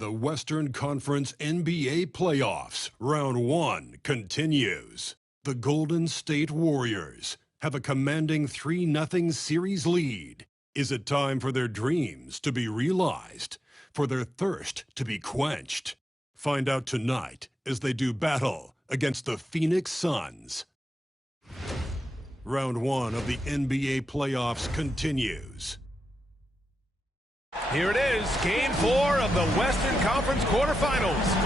The Western Conference NBA Playoffs, Round 1 continues. The Golden State Warriors have a commanding 3-0 series lead. Is it time for their dreams to be realized, for their thirst to be quenched? Find out tonight as they do battle against the Phoenix Suns. Round 1 of the NBA Playoffs continues. Here it is, Game 4 of the Western Conference quarterfinals.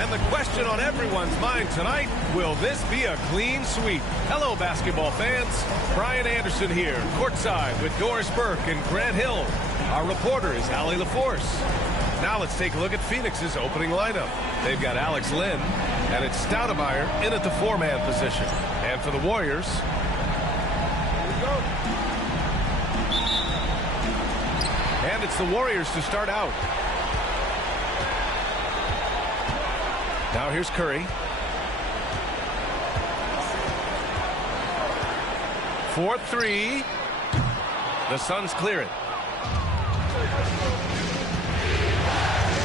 And the question on everyone's mind tonight, will this be a clean sweep? Hello, basketball fans. Brian Anderson here, courtside with Doris Burke and Grant Hill. Our reporter is Allie LaForce. Now let's take a look at Phoenix's opening lineup. They've got Alex Len, and it's Stoudemire in at the four-man position. And for the Warriors, and it's the Warriors to start out. Now here's Curry. 4-3. The Suns clear it.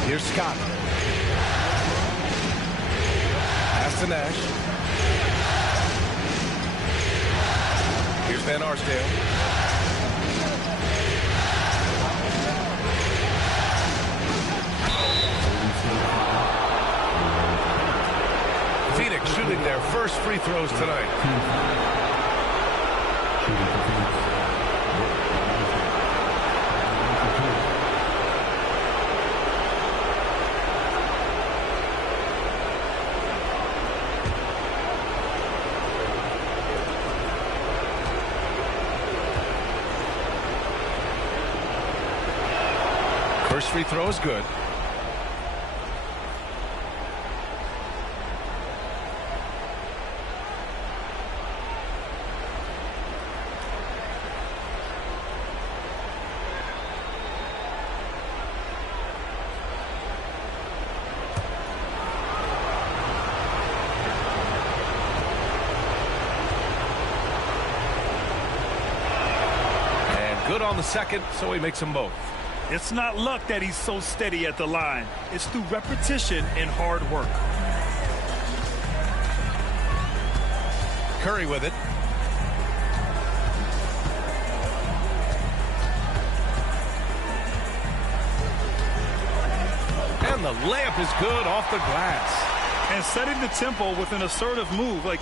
Here's Scott. Pass to Nash. Here's Van Arsdale. Phoenix shooting their first free throws tonight. First free throw is good. And good on the second, so he makes them both. It's not luck that he's so steady at the line. It's through repetition and hard work. Curry with it. And the layup is good off the glass. And setting the tempo with an assertive move. Like,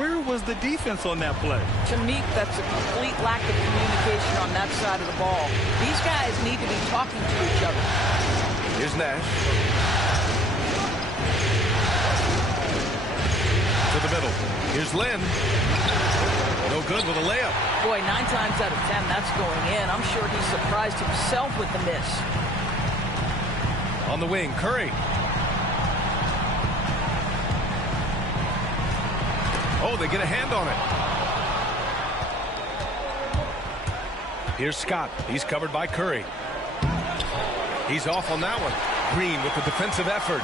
where was the defense on that play? To me, that's a complete lack of communication on that side of the ball. These guys need to be talking to each other. Here's Nash. To the middle. Here's Lynn. No good with a layup. Boy, 9 times out of 10, that's going in. I'm sure he surprised himself with the miss. On the wing, Curry. Oh, they get a hand on it. Here's Scott. He's covered by Curry. He's off on that one. Green with the defensive effort.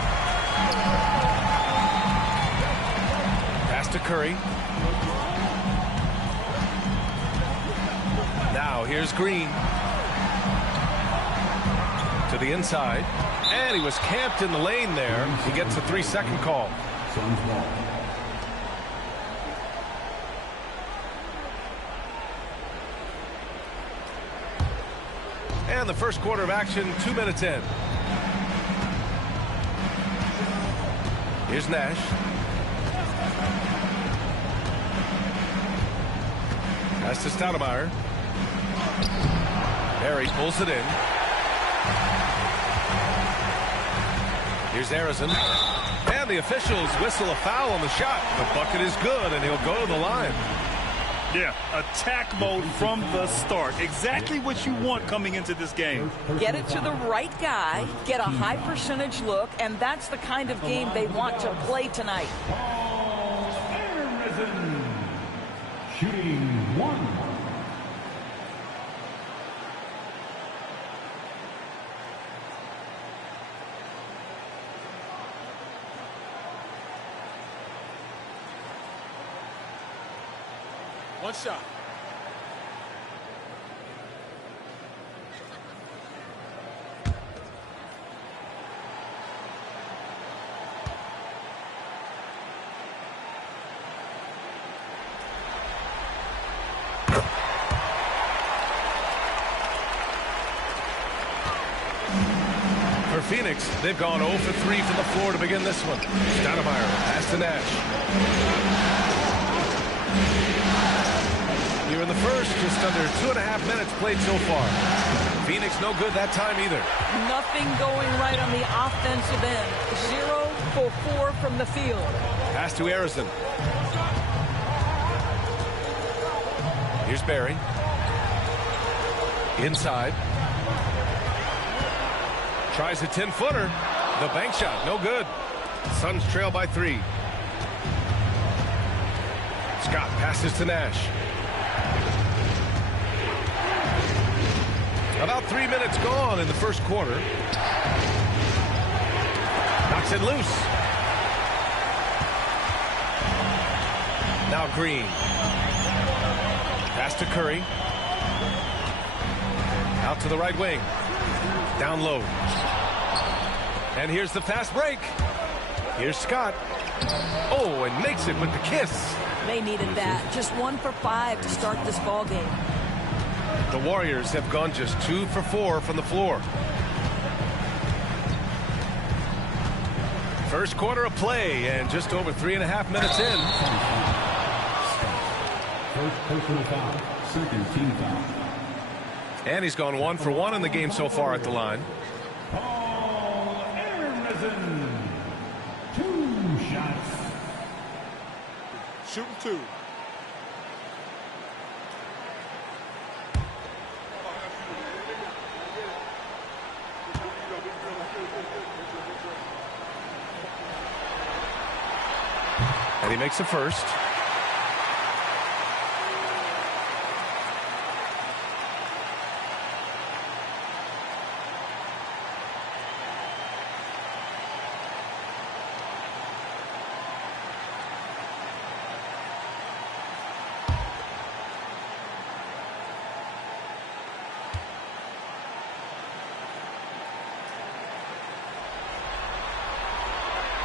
Pass to Curry. Now here's Green. To the inside. And he was camped in the lane there. He gets a 3-second call. And the first quarter of action, 2 minutes in. Here's Nash. Pass to Stoudemire. Barry pulls it in. Here's Arizon. And the officials whistle a foul on the shot. The bucket is good, and he'll go to the line. Yeah, attack mode from the start. Exactly what you want coming into this game. Get it to the right guy, get a high percentage look, and that's the kind of game they want to play tonight. Shooting 1. One shot. Phoenix, they've gone 0 for 3 from the floor to begin this one. Stoudemire, pass to Nash. Here in the first, just under 2.5 minutes played so far. Phoenix no good that time either. Nothing going right on the offensive end. 0 for 4 from the field. Pass to Harrison. Here's Barry. Inside. Tries a 10-footer. The bank shot, no good. Suns trail by 3. Scott passes to Nash. About 3 minutes gone in the first quarter. Knocks it loose. Now Green. Pass to Curry. Out to the right wing. Down low. And here's the fast break. Here's Scott. Oh, and makes it with the kiss. They needed that. Just 1 for 5 to start this ball game. The Warriors have gone just 2 for 4 from the floor. First quarter of play and just over 3.5 minutes in. First personal foul, second team foul. And he's gone 1 for 1 in the game so far at the line. Paul Anderson, 2 shots. Shooting 2. And he makes the first.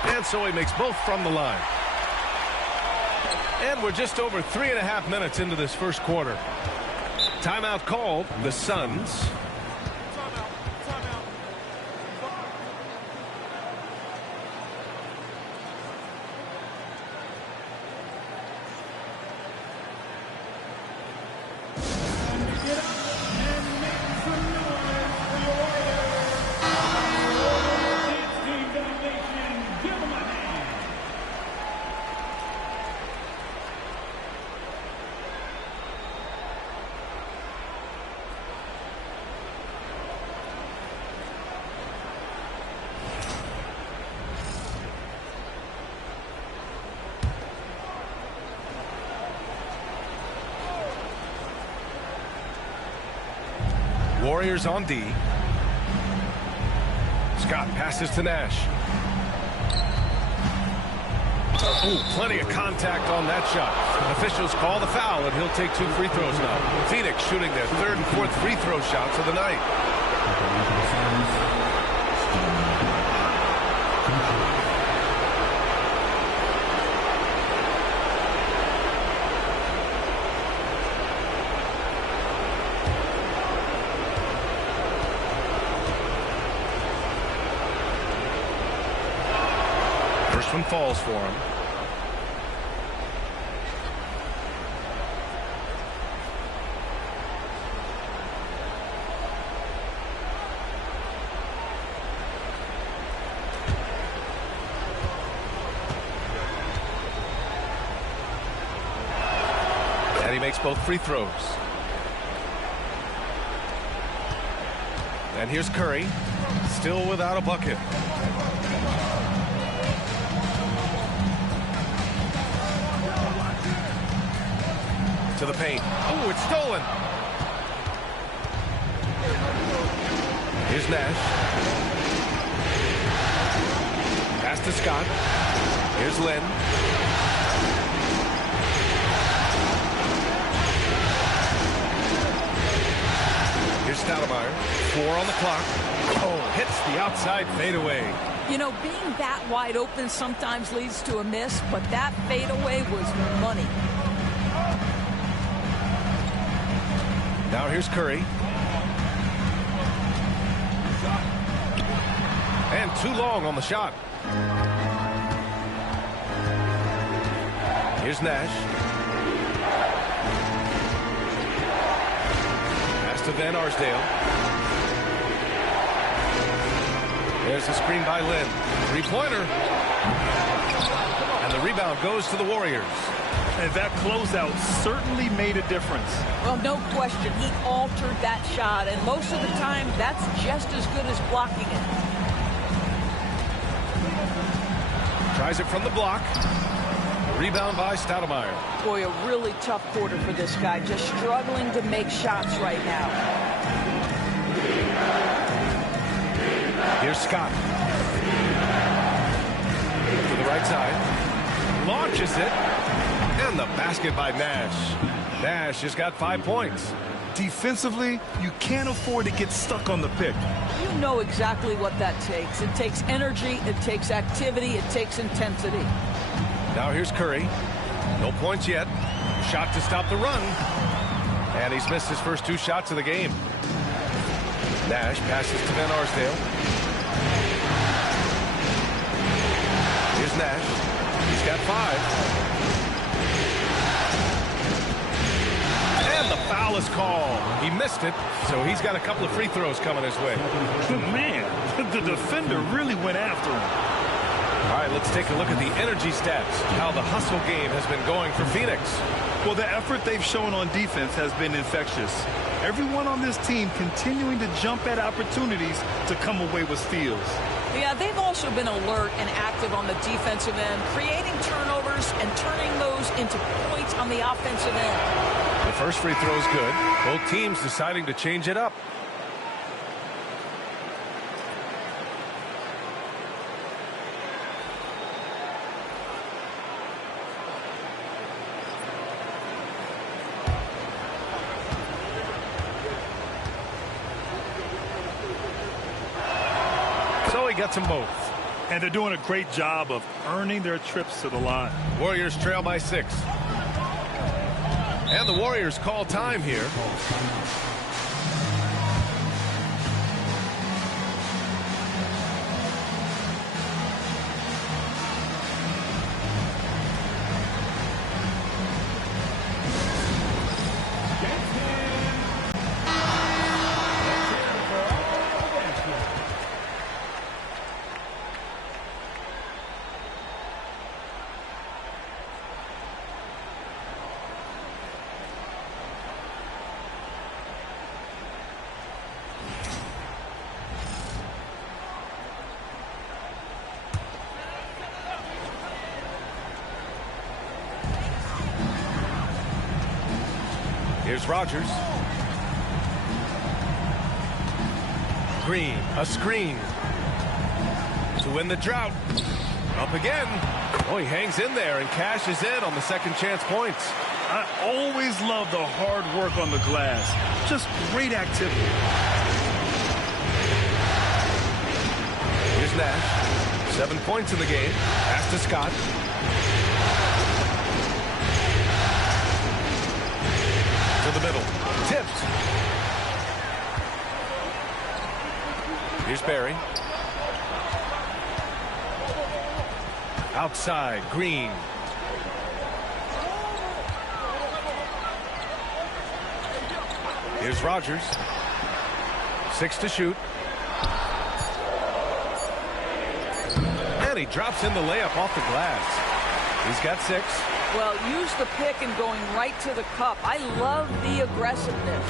And so he makes both from the line. And we're just over 3.5 minutes into this first quarter. Timeout called. The Suns. Warriors on D. Scott passes to Nash. Oh, plenty of contact on that shot. Officials call the foul, and he'll take 2 free throws now. Phoenix shooting their 3rd and 4th free throw shots of the night. First one falls for him. And he makes both free throws. And here's Curry, still without a bucket. To the paint. Oh, it's stolen. Here's Nash. Pass to Scott. Here's Lynn. Here's Stoudemire. 4 on the clock. Oh, hits the outside fadeaway. You know, being that wide open sometimes leads to a miss, but that fadeaway was money. Now here's Curry. too long on the shot. Here's Nash. Pass to Van Arsdale. There's the screen by Lynn. Three-pointer. And the rebound goes to the Warriors. And that closeout certainly made a difference. Well, no question. He altered that shot, and most of the time, that's just as good as blocking it. Tries it from the block. Rebound by Stoudemire. Boy, a really tough quarter for this guy. Just struggling to make shots right now. Here's Scott. To the right side. Launches it. And the basket by Nash. Nash has got 5 points. Defensively, you can't afford to get stuck on the pick. You know exactly what that takes. It takes energy, it takes activity, it takes intensity. Now here's Curry. No points yet. Shot to stop the run. And he's missed his first 2 shots of the game. Nash passes to Van Arsdale. Here's Nash. He's got 5. And the foul is called. He missed it, so he's got a couple of free throws coming his way. Man, the defender really went after him. All right, let's take a look at the energy stats, how the hustle game has been going for Phoenix. Well, the effort they've shown on defense has been infectious. Everyone on this team continuing to jump at opportunities to come away with steals. Yeah, they've also been alert and active on the defensive end, creating turnovers and turning those into points on the offensive end. The first free throw is good. Both teams deciding to change it up. So he gets them both. And they're doing a great job of earning their trips to the line. Warriors trail by 6. And the Warriors call time here. Here's Rogers. Green, a screen. To win the drought. Up again. Oh, he hangs in there and cashes in on the second chance points. I always love the hard work on the glass. Just great activity. Here's Nash. 7 points in the game. Pass to Scott. To the middle. Tipped. Here's Barry. Outside, Green. Here's Rogers. 6 to shoot. And he drops in the layup off the glass. He's got 6. Well, use the pick and going right to the cup. I love the aggressiveness.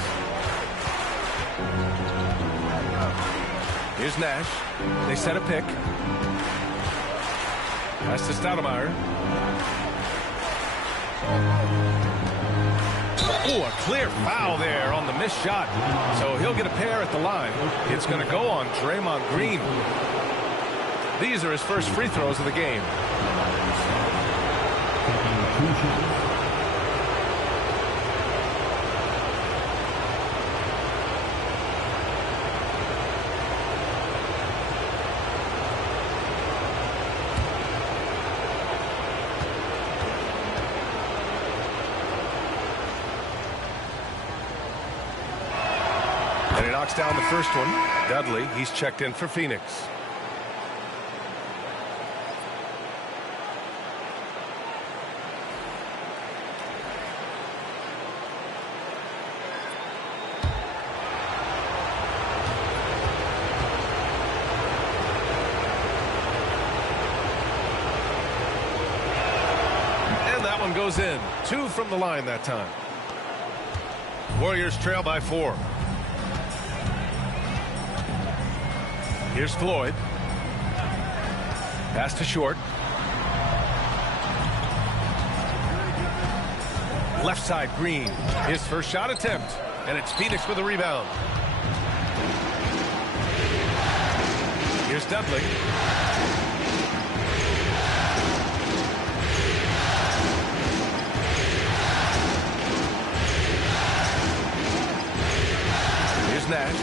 Here's Nash. They set a pick. Pass to Stoudemire. Oh, a clear foul there on the missed shot. So he'll get a pair at the line. It's going to go on Draymond Green. These are his first free throws of the game. And he knocks down the first one. Dudley, he's checked in for Phoenix. one goes in. 2 from the line that time. Warriors trail by 4. Here's Floyd. Pass to Short. Left side, Green. His first shot attempt. And it's Phoenix with a rebound. Here's Dudley. Here's Nash.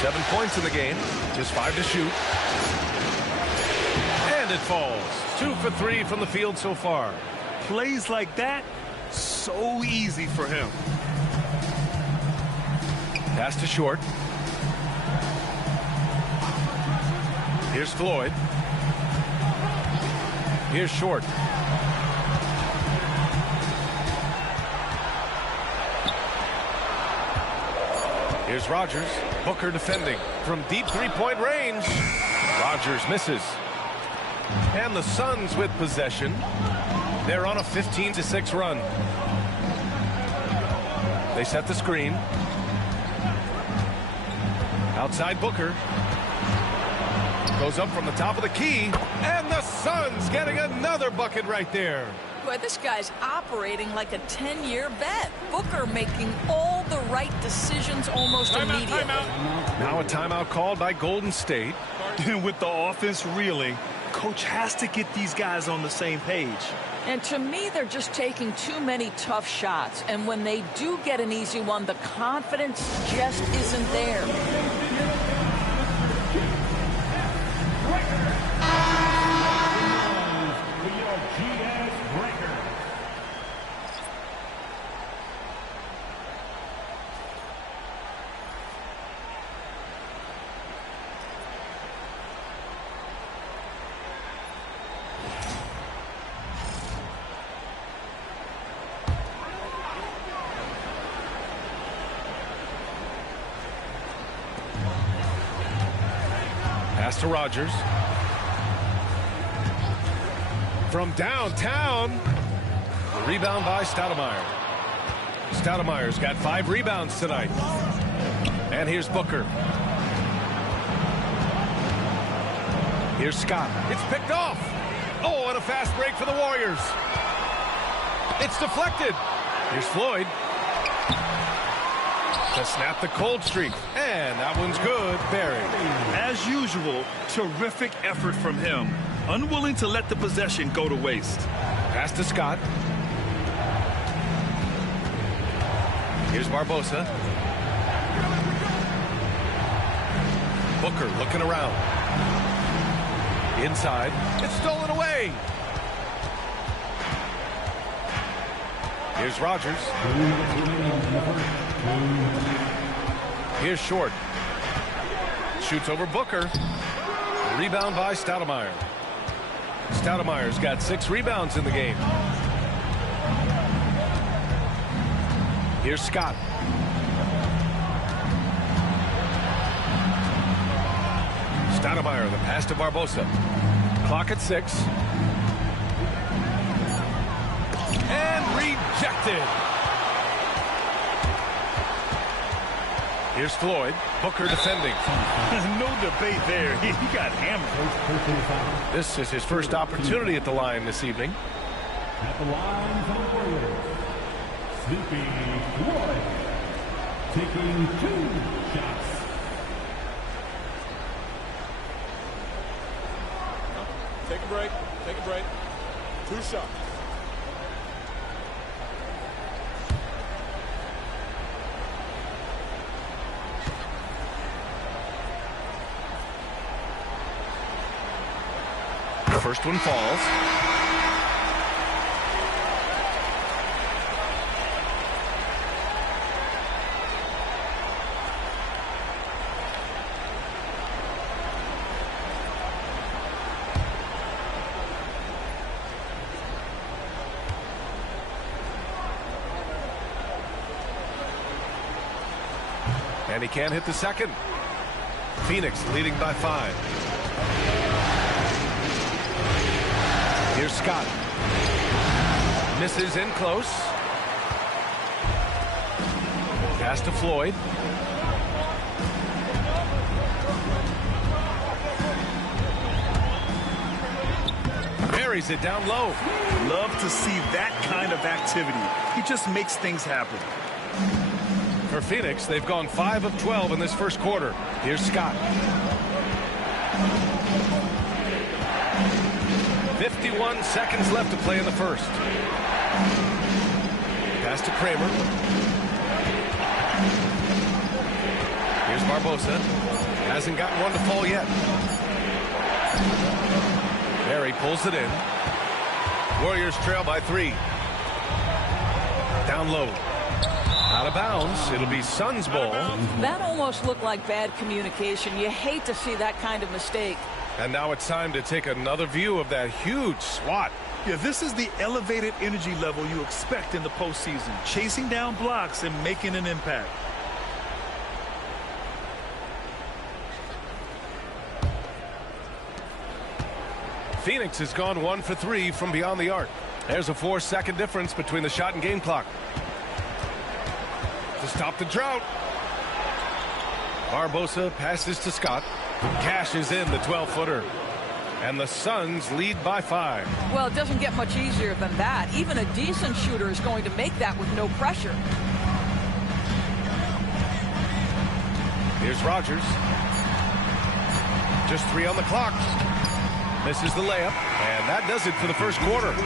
7 points in the game. Just 5 to shoot. And it falls. 2 for 3 from the field so far. Plays like that, so easy for him. Pass to Short. Here's Floyd. Here's Short. Here's Rogers. Booker defending from deep three-point range. Rogers misses. And the Suns with possession. They're on a 15-6 run. They set the screen. Outside Booker. Goes up from the top of the key. And the Suns getting another bucket right there. Boy, this guy's operating like a 10-year vet. Booker making all the right decisions almost immediately. Now a timeout called by Golden State. With the offense reeling, coach has to get these guys on the same page. And to me, they're just taking too many tough shots. And when they do get an easy one, the confidence just isn't there. Pass to Rogers. From downtown. The rebound by Stoudemire. Stoudemire's got 5 rebounds tonight. And here's Booker. Here's Scott. It's picked off. Oh, and a fast break for the Warriors. It's deflected. Here's Floyd. To snap the cold streak. And that one's good. Buried. As usual, terrific effort from him. Unwilling to let the possession go to waste. Pass to Scott. Here's Barbosa. Booker looking around. Inside. It's stolen away. Here's Rogers. Here's Short. Shoots over Booker. Rebound by Stoudemire. Stoudemire's got 6 rebounds in the game. Here's Scott. Stoudemire, the pass to Barbosa. Clock at 6. And rejected. Here's Floyd. Booker defending. No debate there. He got hammered. This is his first opportunity at the line this evening. At the line for the Warriors, Steve Nash, taking 2 shots. Take a break. Take a break. 2 shots. First one falls. And he can't hit the second. Phoenix leading by 5. Here's Scott. Misses in close. Pass to Floyd. Buries it down low. Love to see that kind of activity. He just makes things happen. For Phoenix, they've gone 5 of 12 in this first quarter. Here's Scott. 51 seconds left to play in the first. Pass to Kramer. Here's Barbosa. Hasn't gotten one to fall yet. Barry pulls it in. Warriors trail by 3. Down low. Out of bounds. It'll be Suns ball. That almost looked like bad communication. You hate to see that kind of mistake. And now it's time to take another view of that huge swat. Yeah, this is the elevated energy level you expect in the postseason. Chasing down blocks and making an impact. Phoenix has gone 1 for 3 from beyond the arc. There's a 4-second difference between the shot and game clock. To stop the drought. Barbosa passes to Scott. Cashes in the 12-footer. And the Suns lead by 5. Well, it doesn't get much easier than that. Even a decent shooter is going to make that with no pressure. Here's Rogers. Just 3 on the clock. Misses the layup. And that does it for the first quarter.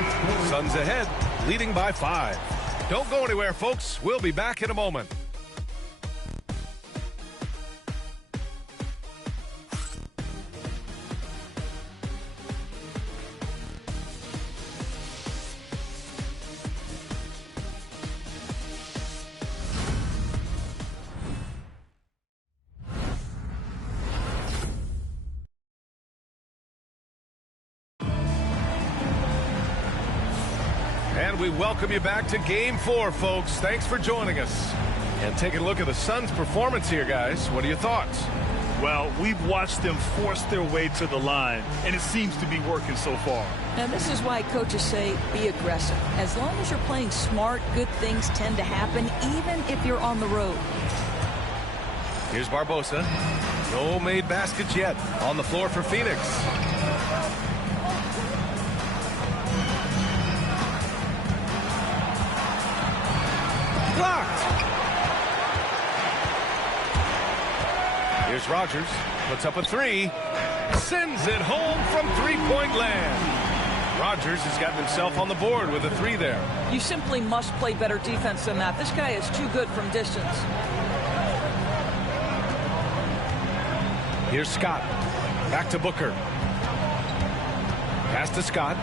Suns ahead, leading by 5. Don't go anywhere, folks. We'll be back in a moment. And we welcome you back to Game 4, folks. Thanks for joining us. And taking a look at the Suns' performance here, guys. What are your thoughts? Well, we've watched them force their way to the line, and it seems to be working so far. Now, this is why coaches say be aggressive. As long as you're playing smart, good things tend to happen, even if you're on the road. Here's Barbosa. No made baskets yet. On the floor for Phoenix. Blocked. Here's Rogers. Puts up a 3. Sends it home from three-point land. Rogers has gotten himself on the board with a 3 there. You simply must play better defense than that. This guy is too good from distance. Here's Scott. Back to Booker. Pass to Scott.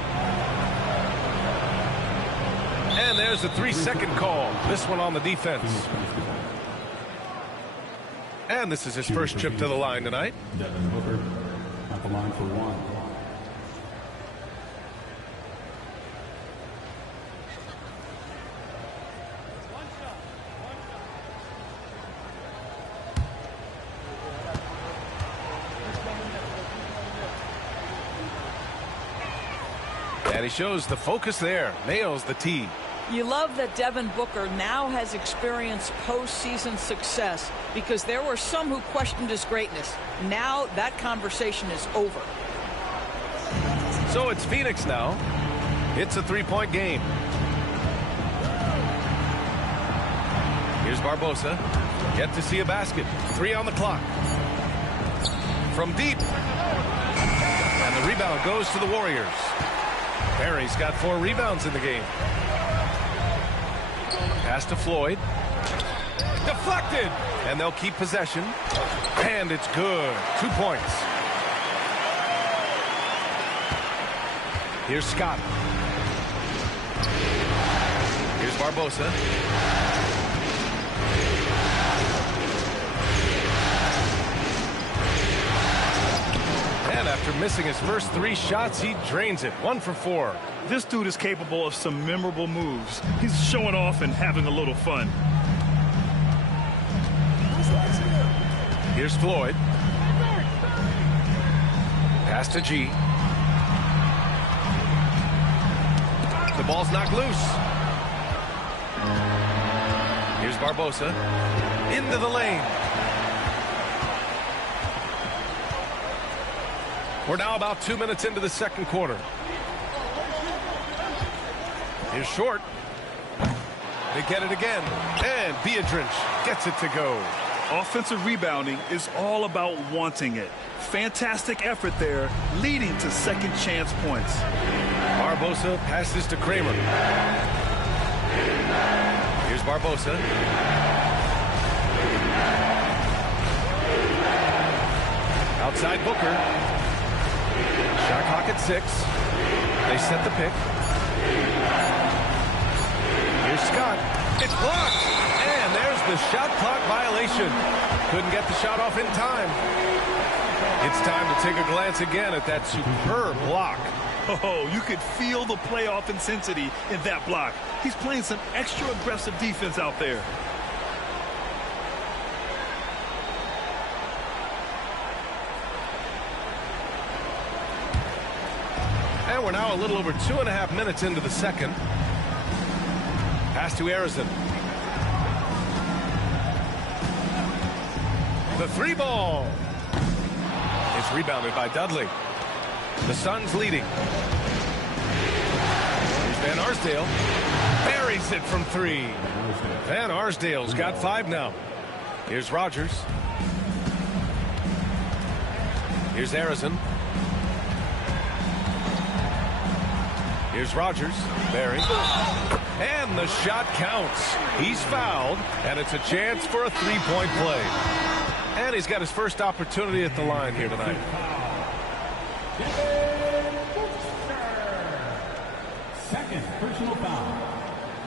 And there's a 3-second call. This one on the defense. And this is his first trip to the line tonight. Devin Booker at the line for 1. And he shows the focus there. Nails the tee. You love that Devin Booker now has experienced postseason success because there were some who questioned his greatness. Now that conversation is over. So it's Phoenix now. It's a 3-point game. Here's Barbosa. Yet to see a basket. 3 on the clock. From deep. And the rebound goes to the Warriors. Perry's got 4 rebounds in the game. Pass to Floyd. Deflected. And they'll keep possession. And it's good. 2 points. Here's Scott. Here's Barbosa. And after missing his first 3 shots, he drains it. 1 for 4. This dude is capable of some memorable moves. He's showing off and having a little fun. Here's Floyd. Pass to G. The ball's knocked loose. Here's Barbosa. Into the lane. We're now about 2 minutes into the second quarter. Here's Short. They get it again. And Biedrins gets it to go. Offensive rebounding is all about wanting it. Fantastic effort there, leading to second chance points. Barbosa passes to Kramer. Here's Barbosa. Outside Booker. Shot clock at 6. They set the pick. Here's Scott. It's blocked. And there's the shot clock violation. Couldn't get the shot off in time. It's time to take a glance again at that superb block. Oh, you could feel the playoff intensity in that block. He's playing some extra aggressive defense out there. And we're now a little over 2.5 minutes into the second. Pass to Arizon. The 3 ball. It's rebounded by Dudley. The Suns leading. Here's Van Arsdale. Buries it from 3. Van Arsdale's got 5 now. Here's Rogers. Here's Arizon. Here's Rogers. Barry. And the shot counts. He's fouled, and it's a chance for a 3-point play. And he's got his first opportunity at the line here tonight. Second personal foul.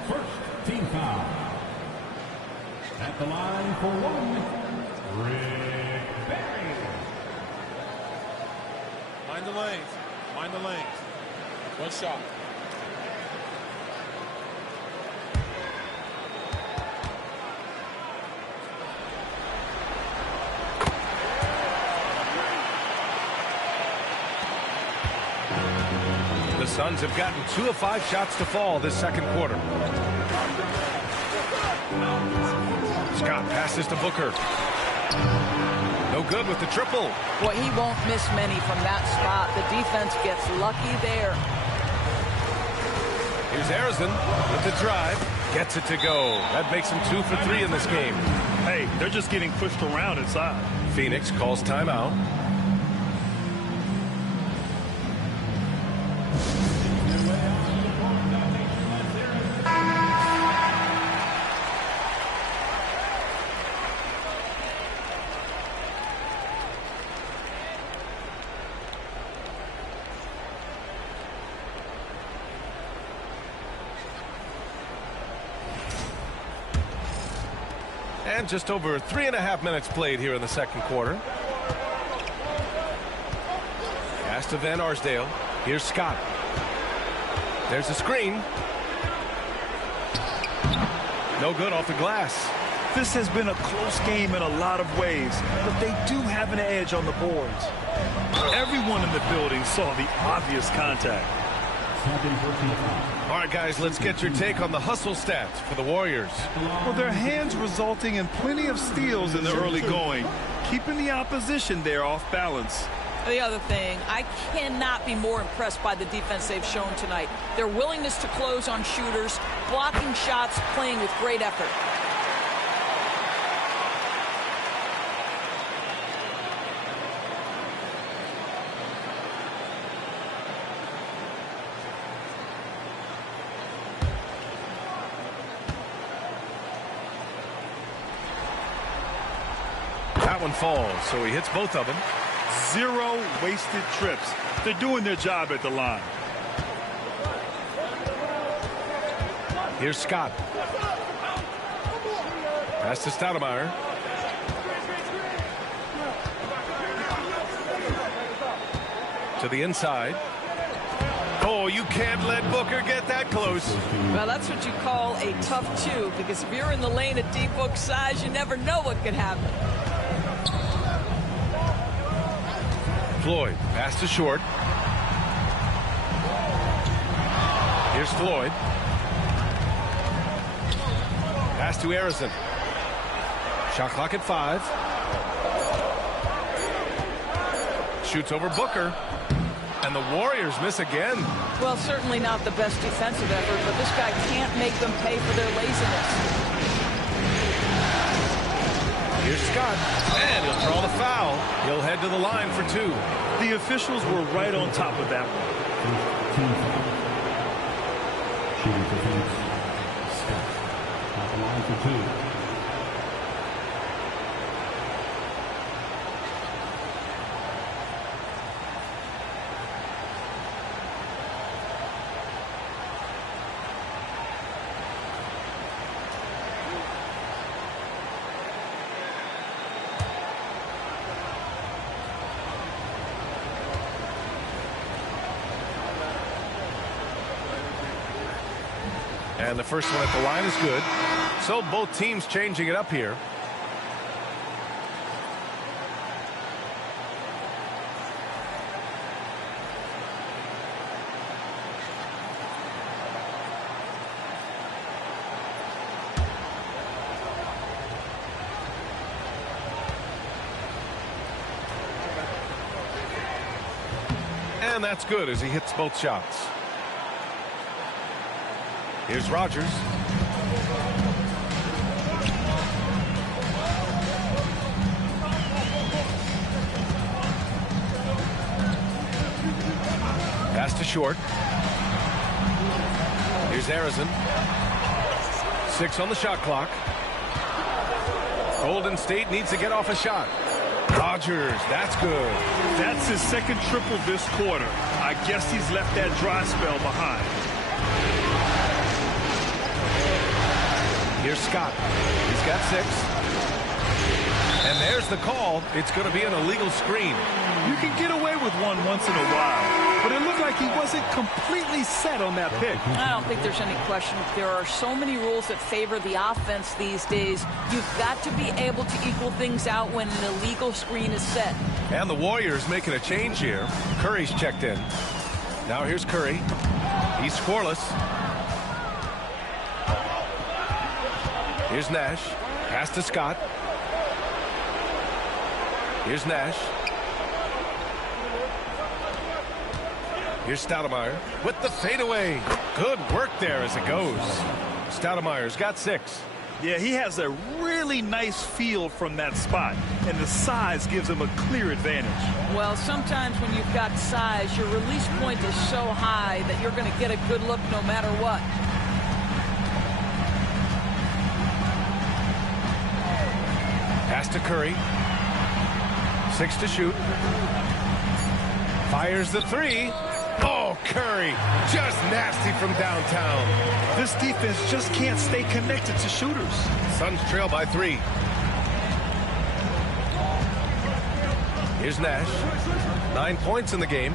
First team foul. At the line for 1, Rick Barry. Mind the lanes. Mind the lanes. One shot. The Suns have gotten 2 of 5 shots to fall this second quarter. Scott passes to Booker. No good with the triple. Boy, he won't miss many from that spot. The defense gets lucky there. Here's Arizon with the drive. Gets it to go. That makes him 2 for 3 in this game. Hey, they're just getting pushed around inside. Phoenix calls timeout. And just over 3.5 minutes played here in the second quarter. Pass to Van Arsdale. Here's Scott. There's a screen. No good off the glass. This has been a close game in a lot of ways, but they do have an edge on the boards. Everyone in the building saw the obvious contact. Second personal foul. All right, guys, let's get your take on the hustle stats for the Warriors. Well, their hands resulting in plenty of steals in the early going, keeping the opposition there off balance. The other thing, I cannot be more impressed by the defense they've shown tonight. Their willingness to close on shooters, blocking shots, playing with great effort. That one falls, so he hits both of them. 0 wasted trips. They're doing their job at the line. Here's Scott. Pass to Stoudemire. To the inside. Oh, you can't let Booker get that close. Well, that's what you call a tough 2, because if you're in the lane at D-Book size, you never know what could happen. Floyd, pass to Short. Here's Here's Floyd. Pass to Harrison. Shot clock at 5. Shoots over Booker. And the Warriors miss again. Well, certainly not the best defensive effort, but this guy can't make them pay for their laziness. Here's Scott, and he'll draw the foul. He'll head to the line for 2. The officials were right on top of that one. Shooting for Phoenix. Steph at the line for 2. And the first one at the line is good. So both teams changing it up here. And that's good as he hits both shots. Here's Rogers. Pass to Short. Here's Harrison. 6 on the shot clock. Golden State needs to get off a shot. Rogers, that's good. That's his second triple this quarter. I guess he's left that dry spell behind. Here's Scott. He's got 6. And there's the call. It's going to be an illegal screen. You can get away with one once in a while, but it looked like he wasn't completely set on that pick. I don't think there's any question. There are so many rules that favor the offense these days. You've got to be able to equal things out when an illegal screen is set. And the Warriors making a change here. Curry's checked in. Now here's Curry. He's scoreless. Here's Nash. Pass to Scott. Here's Nash. Here's Stoudemire with the fadeaway. Good work there as it goes. Stoudemire's got 6. Yeah, he has a really nice feel from that spot, and the size gives him a clear advantage. Well, sometimes when you've got size, your release point is so high that you're going to get a good look no matter what. Pass to Curry. 6 to shoot. Fires the 3. Oh, Curry, just nasty from downtown. This defense just can't stay connected to shooters. Suns trail by 3. Here's Nash. 9 points in the game.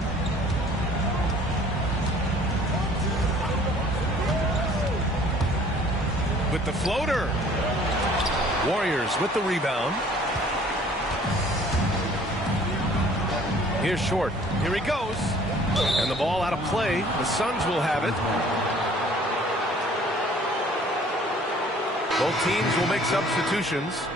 With the floater. Warriors with the rebound. Here's Short. Here he goes. And the ball out of play. The Suns will have it. Both teams will make substitutions.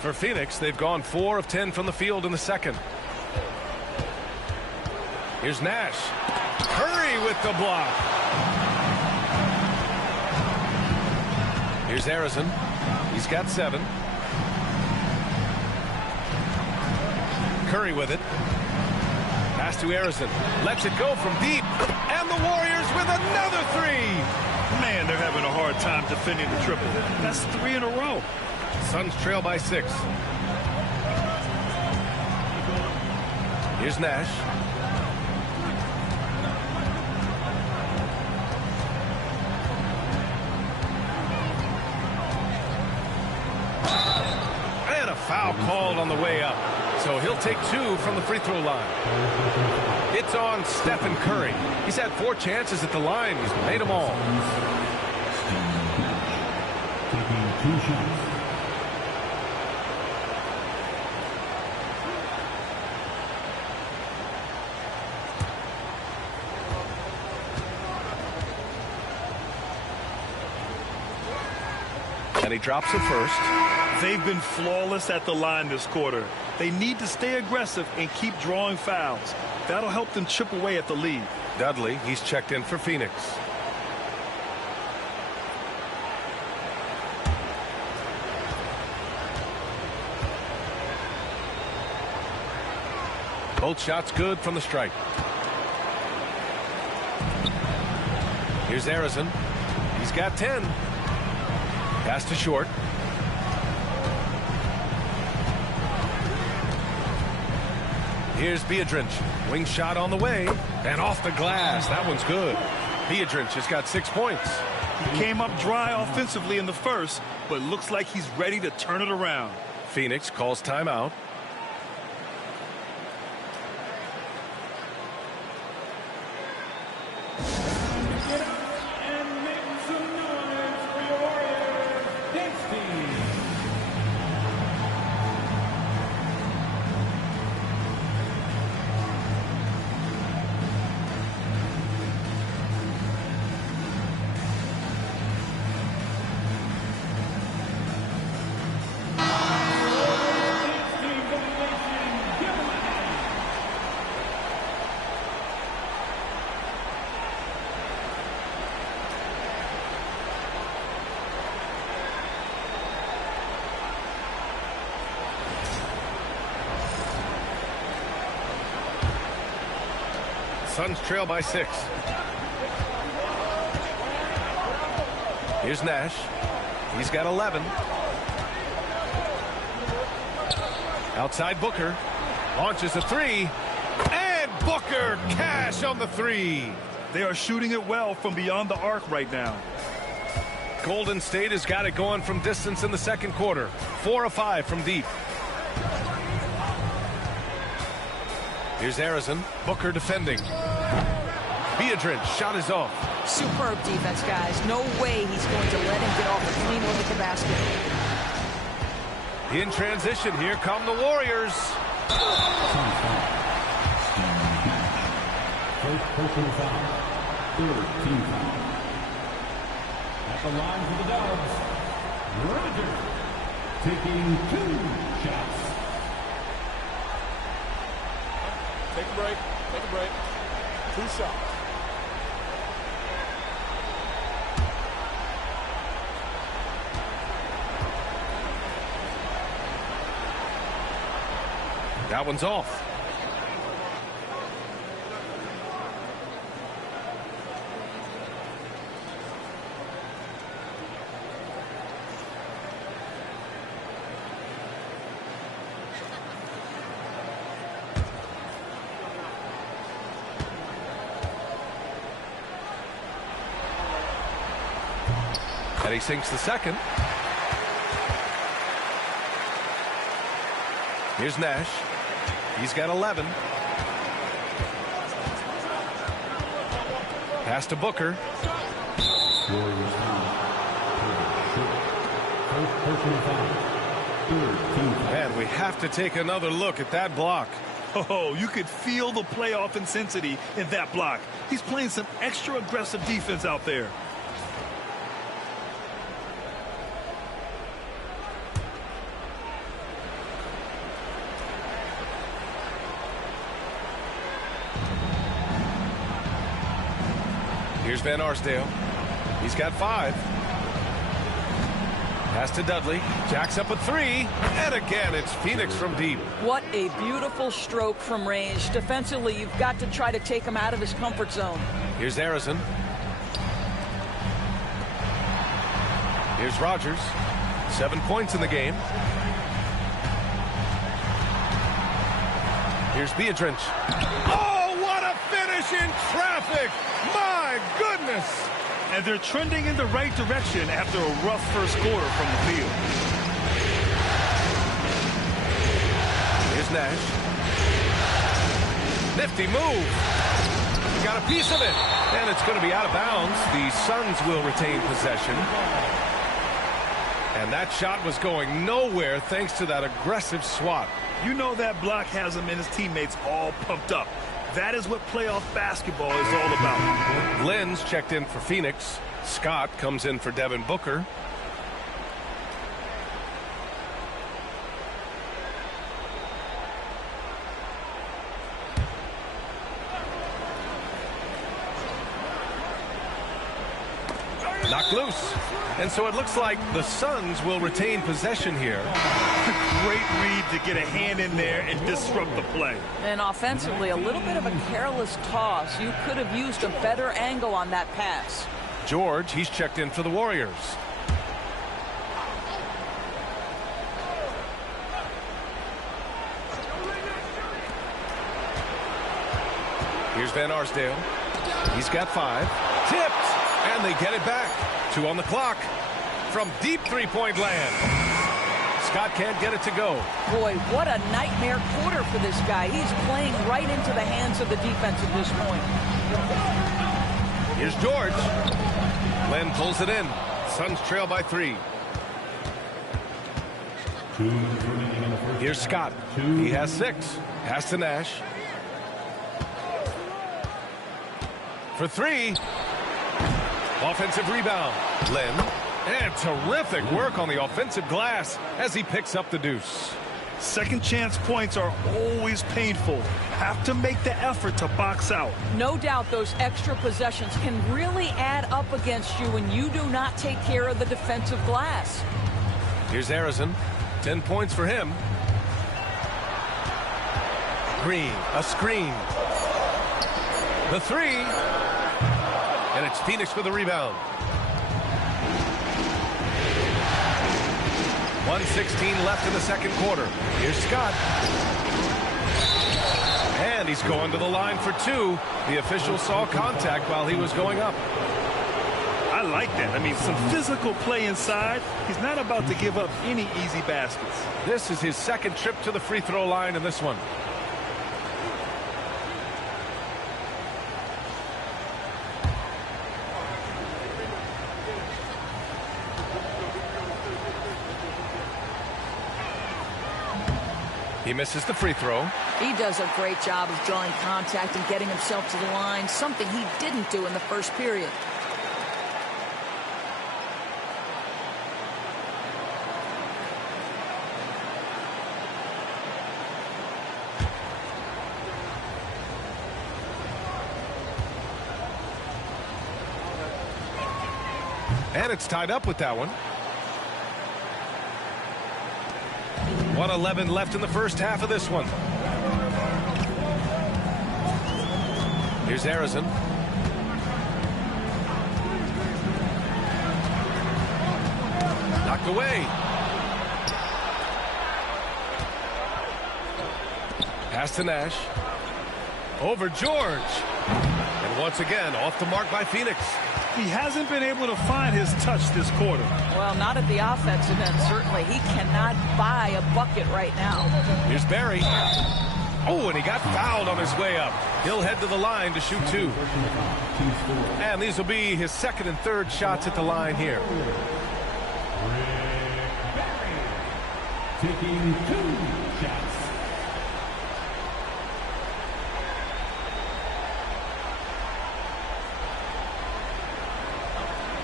For Phoenix, they've gone 4 of 10 from the field in the second. Here's Nash. Curry with the block. Here's Harrison. He's got 7. Curry with it. Pass to Harrison. Lets it go from deep. And the Warriors with another 3. Man, they're having a hard time defending the triple. That's 3 in a row. Suns trail by 6. Here's Nash. And a foul called on the way up. So he'll take 2 from the free throw line. It's on Stephen Curry. He's had 4 chances at the line. He's made them all. And he drops it first. They've been flawless at the line this quarter. They need to stay aggressive and keep drawing fouls. That'll help them chip away at the lead. Dudley, he's checked in for Phoenix. Both shots good from the strike. Here's Arizon. He's got 10. Pass to short. Here's Biedrins. Wing shot on the way. And off the glass. That one's good. Biedrins has got 6 points. He came up dry offensively in the first, but looks like he's ready to turn it around. Phoenix calls timeout. Suns trail by 6. Here's Nash. He's got 11. Outside Booker. Launches a 3. And Booker cash on the 3. They are shooting it well from beyond the arc right now. Golden State has got it going from distance in the second quarter. 4 of 5 from deep. Here's Arizon. Booker defending. Biedrins shot is off. Superb defense, guys. No way he's going to let him get off a clean look at the basket. In transition, here come the Warriors. First personal foul. Third team foul. At the line for the Dubs, Roger taking 2 shots. Take a break. Take a break. 2 shots. That one's off. And he sinks the second. Here's Nash. He's got 11. Pass to Booker. Warriors foul. First personal foul. Third team foul. And we have to take another look at that block. Oh, you could feel the playoff intensity in that block. He's playing some extra aggressive defense out there. Here's Van Arsdale. He's got 5. Pass to Dudley. Jacks up a 3. And again, it's Phoenix from deep. What a beautiful stroke from range. Defensively, you've got to try to take him out of his comfort zone. Here's Arizon. Here's Rogers. 7 points in the game. Here's Biedrins. Oh, what a finish in traffic! My goodness! And they're trending in the right direction after a rough first quarter from the field. Here's Nash. Nifty move. Got a piece of it. And it's going to be out of bounds. The Suns will retain possession. And that shot was going nowhere thanks to that aggressive swat. You know that block has him and his teammates all pumped up. That is what playoff basketball is all about. Lynn's checked in for Phoenix. Scott comes in for Devin Booker. loose. And so it looks like the Suns will retain possession here. Great read to get a hand in there and disrupt the play. And offensively, a little bit of a careless toss. You could have used a better angle on that pass. George, he's checked in for the Warriors. Here's Van Arsdale. He's got 5. Tipped, and they get it back. 2 on the clock from deep three-point land. Scott can't get it to go. Boy, what a nightmare quarter for this guy. He's playing right into the hands of the defense at this point. Here's George. Len pulls it in. Suns trail by 3. Here's Scott. He has 6. Pass to Nash. For 3. Offensive rebound. Len. And terrific work on the offensive glass as he picks up the deuce. Second chance points are always painful. Have to make the effort to box out. No doubt those extra possessions can really add up against you when you do not take care of the defensive glass. Here's Harrison. 10 points for him. Green, a screen. The 3. And it's Phoenix for the rebound. 1:16 left in the second quarter. Here's Scott. And he's going to the line for 2. The official saw contact while he was going up. I like that. I mean, some physical play inside. He's not about to give up any easy baskets. This is his second trip to the free throw line in this one. He misses the free throw. He does a great job of drawing contact and getting himself to the line, something he didn't do in the first period. And it's tied up with that one. 1:11 left in the first half of this one. Here's Harrison. Knocked away. Pass to Nash. Over George. And once again, off the mark by Phoenix. He hasn't been able to find his touch this quarter. Well, not at the offensive end, certainly. He cannot buy a bucket right now. Here's Barry. Oh, and he got fouled on his way up. He'll head to the line to shoot 2. And these will be his second and third shots at the line here. Taking 2 shots.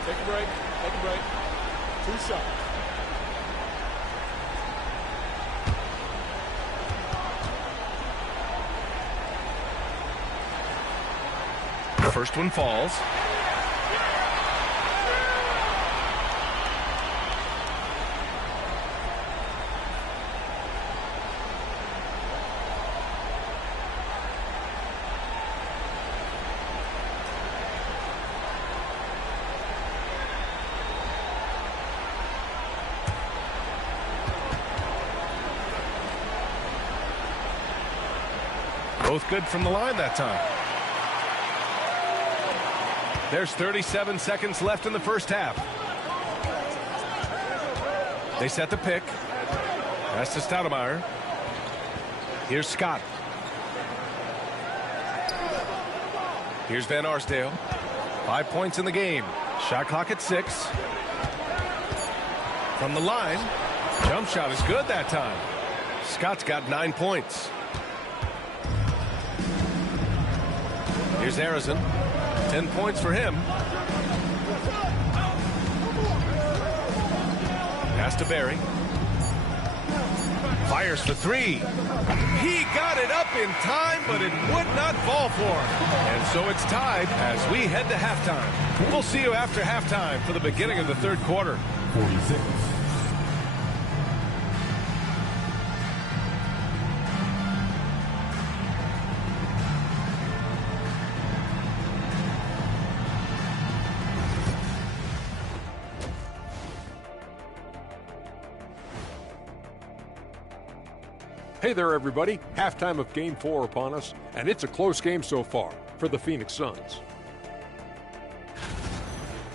Take a break. Take a break. 2 shots. First one falls. Both good from the line that time. There's 37 seconds left in the first half. They set the pick. Pass to Stoudemire. Here's Scott. Here's Van Arsdale. 5 points in the game. Shot clock at 6. From the line. Jump shot is good that time. Scott's got 9 points. Here's Harrison. 10 points for him. Pass to Barry. Fires for three. He got it up in time, but it would not fall for him. And so it's tied as we head to halftime. We'll see you after halftime for the beginning of the third quarter. 46. Hey there, everybody. Halftime of Game 4 upon us, and it's a close game so far for the Phoenix Suns.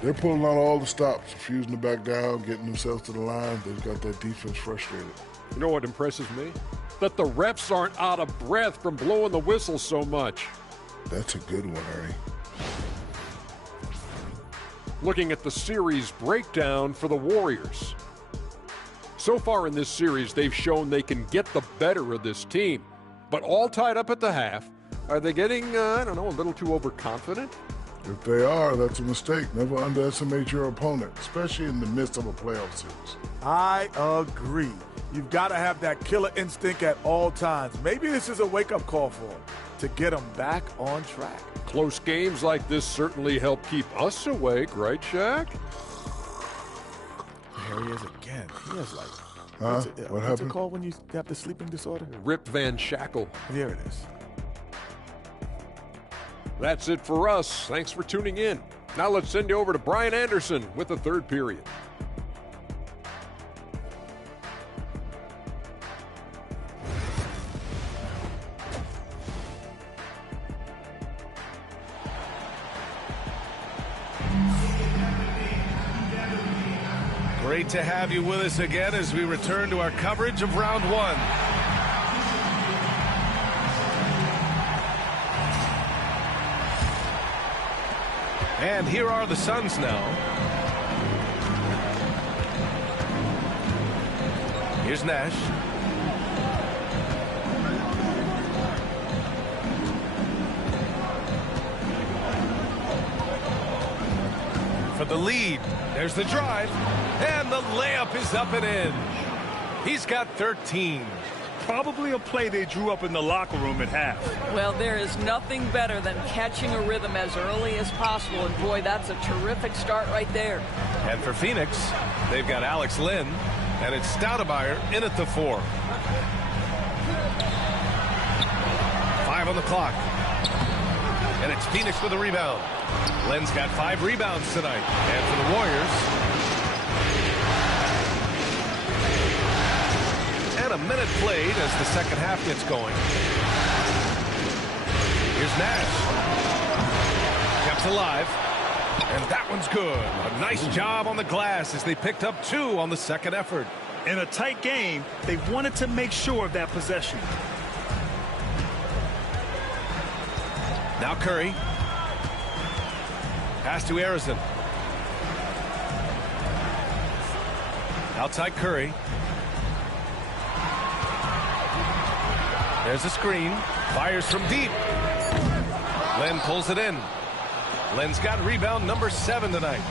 They're pulling out all the stops, refusing to back down, getting themselves to the line. They've got that defense frustrated. You know what impresses me? That the refs aren't out of breath from blowing the whistle so much. That's a good one, Ernie. Looking at the series breakdown for the Warriors. So far in this series, they've shown they can get the better of this team. But all tied up at the half, are they getting, a little too overconfident? If they are, that's a mistake. Never underestimate your opponent, especially in the midst of a playoff series. I agree. You've got to have that killer instinct at all times. Maybe this is a wake-up call for them to get them back on track. Close games like this certainly help keep us awake, right, Shaq? There he is again. He has like, What what's happened? it called when you have the sleeping disorder? Rip Van Shackle. There it is. That's it for us. Thanks for tuning in. Now let's send you over to Brian Anderson with the third period. Great to have you with us again as we return to our coverage of round one. And here are the Suns now. Here's Nash. For the lead. There's the drive. And the layup is up and in. He's got 13. Probably a play they drew up in the locker room at half. Well, there is nothing better than catching a rhythm as early as possible. And, boy, that's a terrific start right there. And for Phoenix, they've got Alex Len, and it's Stoudemire in at the 4. 5 on the clock. And it's Phoenix with a rebound. Len's got 5 rebounds tonight. And for the Warriors, and a minute played as the second half gets going. Here's Nash. Kept alive. And that one's good. A nice job on the glass as they picked up 2 on the second effort. In a tight game, they wanted to make sure of that possession. Now Curry. Pass to Arizon. Outside Curry. There's a screen. Fires from deep. Len pulls it in. Len's got rebound number 7 tonight.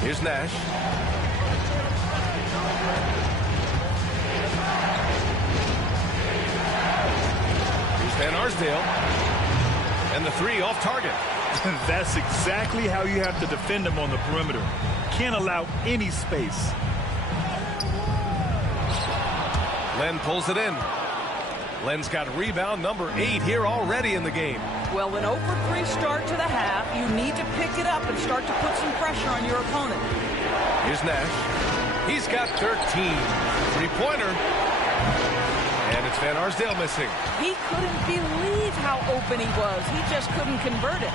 Here's Nash. Here's Van Arsdale. And the 3 off target. That's exactly how you have to defend them on the perimeter. Can't allow any space. Len pulls it in. Len's got rebound number 8 here already in the game. Well, an 0-for-3 start to the half, you need to pick it up and start to put some pressure on your opponent. Here's Nash. He's got 13. 3-pointer. And it's Van Arsdale missing. He couldn't believe how open he was. He just couldn't convert it.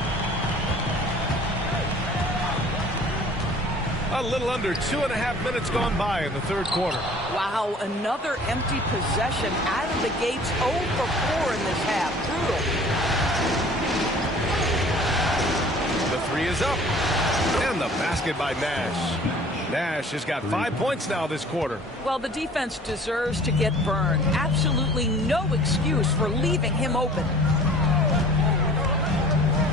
A little under 2.5 minutes gone by in the third quarter. Wow, another empty possession out of the gates. 0-for-4 in this half. Brutal. The 3 is up. And the basket by Nash. Nash has got 5 points now this quarter. Well, the defense deserves to get burned. Absolutely no excuse for leaving him open.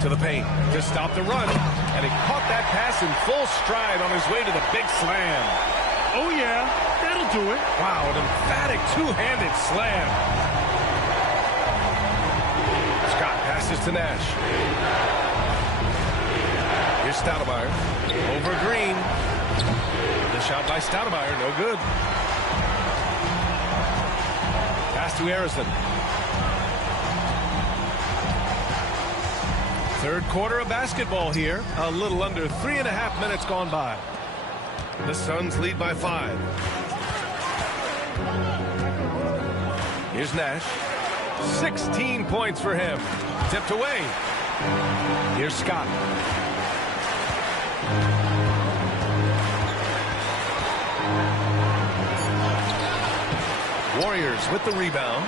To the paint to stop the run. And he caught that pass in full stride on his way to the big slam. Oh, yeah, that'll do it. Wow, an emphatic two-handed slam. Scott passes to Nash. Here's Stoudemire. Over Green. The shot by Stoudemire, no good. Pass to Harrison. Third quarter of basketball here. A little under 3.5 minutes gone by. The Suns lead by 5. Here's Nash. 16 points for him. Tipped away. Here's Scott. Warriors with the rebound.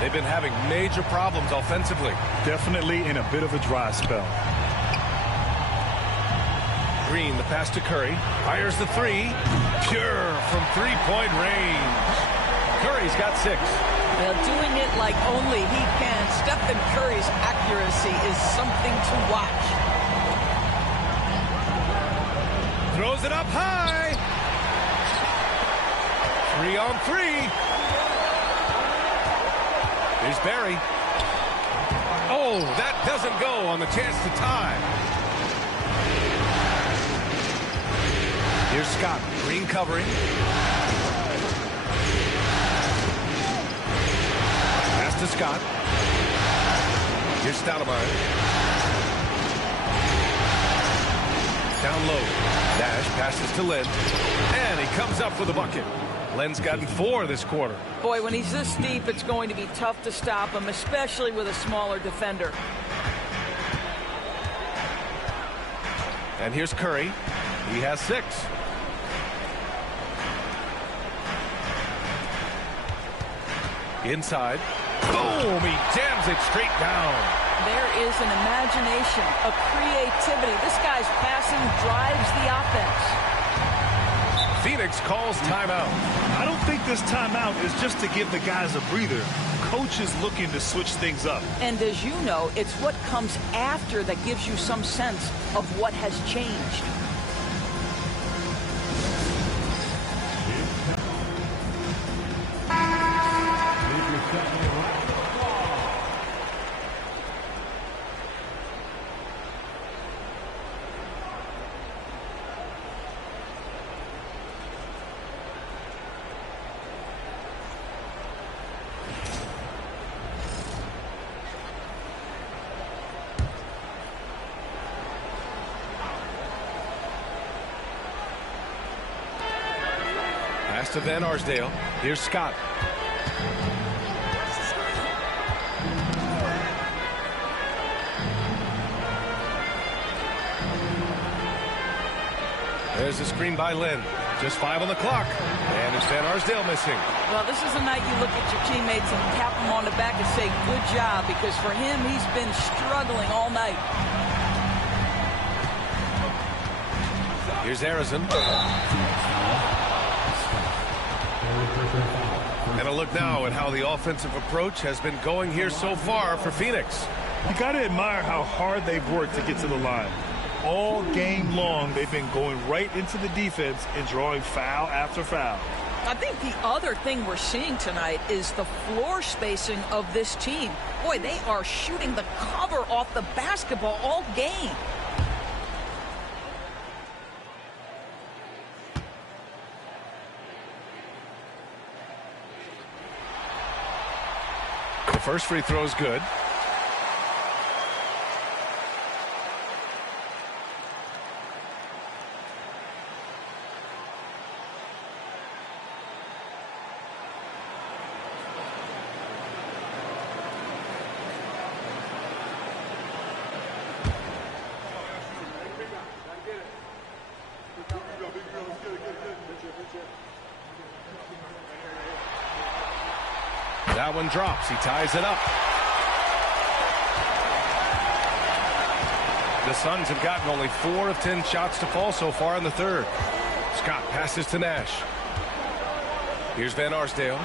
They've been having major problems offensively. Definitely in a bit of a dry spell. Green, the pass to Curry. Fires the three. Pure from three-point range. Curry's got 6. Well, doing it like only he can. Stephen Curry's accuracy is something to watch. Throws it up high. 3-on-3. Here's Barry. Oh, that doesn't go on the chance to tie. Here's Scott. Green covering. Pass to Scott. Here's Stoudemire. Down low. Nash passes to Len. And he comes up with a bucket. Len's gotten 4 this quarter. Boy, when he's this deep, it's going to be tough to stop him, especially with a smaller defender. And here's Curry. He has 6. Inside. Boom! He jams it straight down. There is an imagination, a creativity. This guy's passing drives the offense. Phoenix calls timeout. I don't think this timeout is just to give the guys a breather. Coach is looking to switch things up. And as you know, it's what comes after that gives you some sense of what has changed. Pass to Van Arsdale. Here's Scott. There's a screen by Len. Just 5 on the clock. And it's Van Arsdale missing. Well, this is a night you look at your teammates and tap them on the back and say, good job, because for him, he's been struggling all night. Here's Harrison. And a look now at how the offensive approach has been going here so far for Phoenix. You got to admire how hard they've worked to get to the line. All game long, they've been going right into the defense and drawing foul after foul. I think the other thing we're seeing tonight is the floor spacing of this team. Boy, they are shooting the cover off the basketball all game. The first free throw is good. That one drops. He ties it up. The Suns have gotten only 4 of 10 shots to fall so far in the third. Scott passes to Nash. Here's Van Arsdale.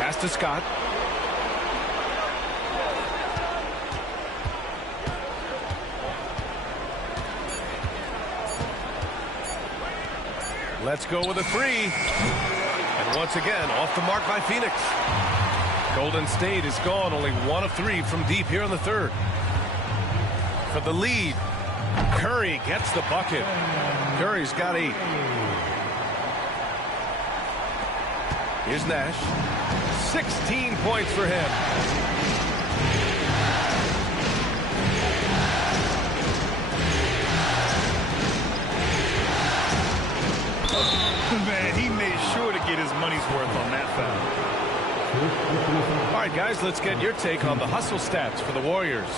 Pass to Scott. Let's go with a three. And once again, off the mark by Phoenix. Golden State is gone, only 1 of 3 from deep here in the third. For the lead, Curry gets the bucket. Curry's got 8. Here's Nash. 16 points for him. Man, he made sure to get his money's worth on that foul. All right, guys, let's get your take on the hustle stats for the Warriors.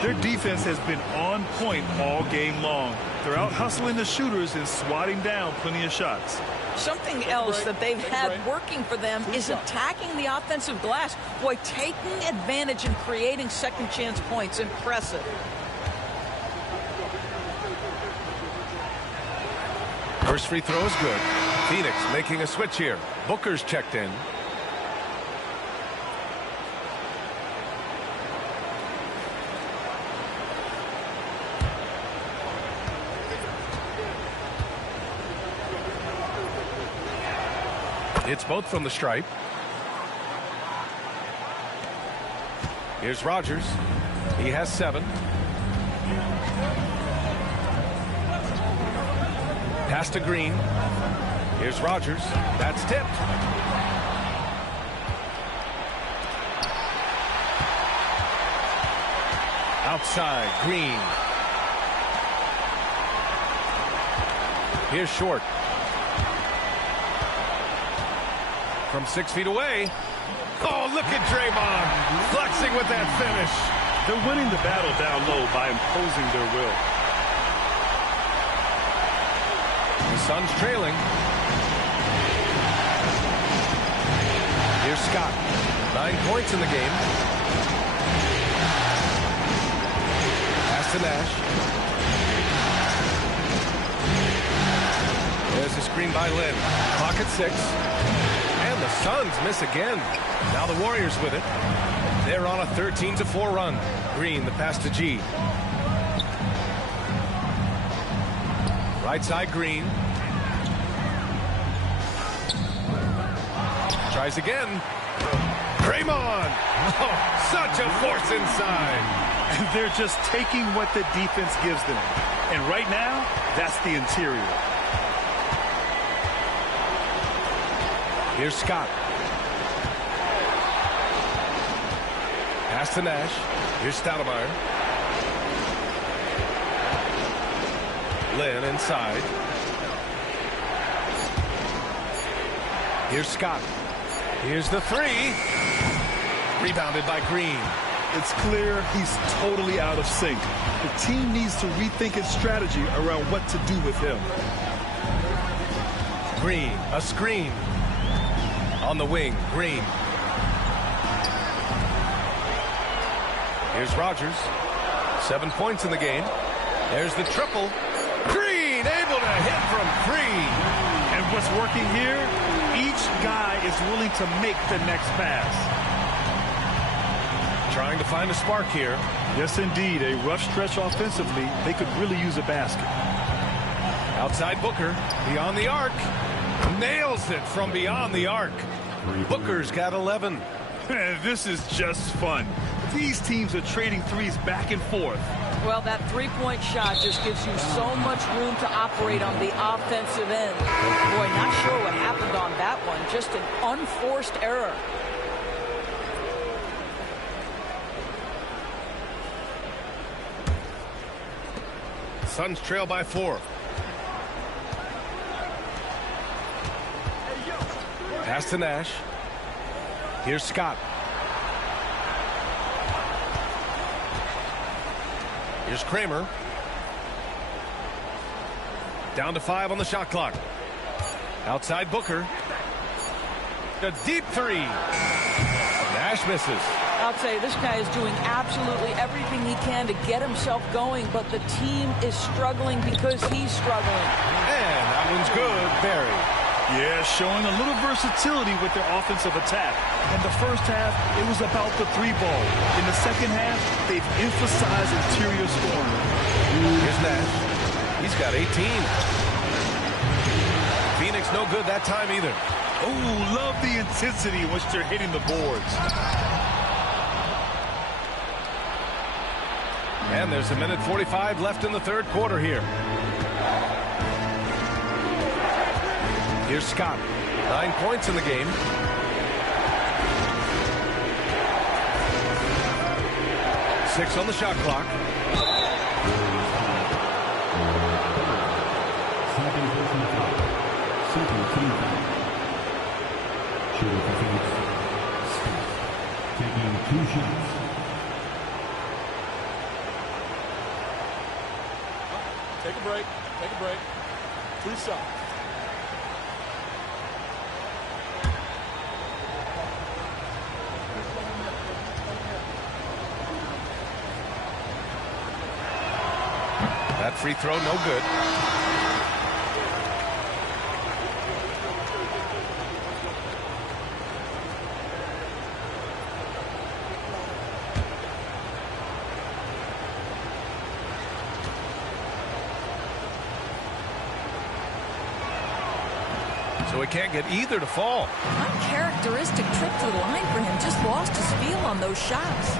Their defense has been on point all game long. They're out hustling the shooters and swatting down plenty of shots. Something else that they've had working for them is attacking the offensive glass. Boy, taking advantage and creating second chance points. Impressive. First free throw is good. Phoenix making a switch here. Booker's checked in. It's both from the stripe. Here's Rogers. He has 7. Pass to Green. Here's Rogers. That's tipped. Outside, Green. Here's Short. From 6 feet away. Oh, look at Draymond flexing with that finish. They're winning the battle down low by imposing their will. The Suns trailing. Here's Scott. 9 points in the game. Pass to Nash. There's a screen by Lynn. Clock at 6. And the Suns miss again. Now the Warriors with it. They're on a 13-4 run. Green, the pass to G. Right side, Green. Tries again. Draymond. Oh, such a force inside. And they're just taking what the defense gives them. And right now, that's the interior. Here's Scott. Pass to Nash. Here's Stoudemire. Lynn inside. Here's Scott. Here's the 3. Rebounded by Green. It's clear he's totally out of sync. The team needs to rethink its strategy around what to do with him. Green, a screen. On the wing, Green. Here's Rogers. 7 points in the game. There's the triple. Green able to hit from 3. And what's working here? Each guy is willing to make the next pass. Trying to find a spark here. Yes, indeed. A rough stretch offensively. They could really use a basket. Outside Booker. Beyond the arc. Nails it from beyond the arc. Booker's got 11. This is just fun. These teams are trading threes back and forth. Well, that three-point shot just gives you so much room to operate on the offensive end. Boy, not sure what happened on that one. Just an unforced error. Suns trail by 4. Pass to Nash. Here's Scott. Here's Kramer. Down to 5 on the shot clock. Outside Booker. A deep 3. Nash misses. I'll tell you, this guy is doing absolutely everything he can to get himself going, but the team is struggling because he's struggling. And that one's good. Barry. Yeah, showing a little versatility with their offensive attack. In the first half, it was about the 3-ball. In the second half, they've emphasized interior scoring. Here's Nash. He's got 18. Phoenix It's no good that time either. Oh, love the intensity in which they're hitting the boards. And there's a minute 45 left in the third quarter here. Here's Scott. 9 points in the game. Six on the shot clock. Shooter for Phoenix, Steph, taking 2 shots. Take a break. Take a break. 3 shots. That free throw, no good. So he can't get either to fall. Uncharacteristic trip to the line for him. Just lost his feel on those shots.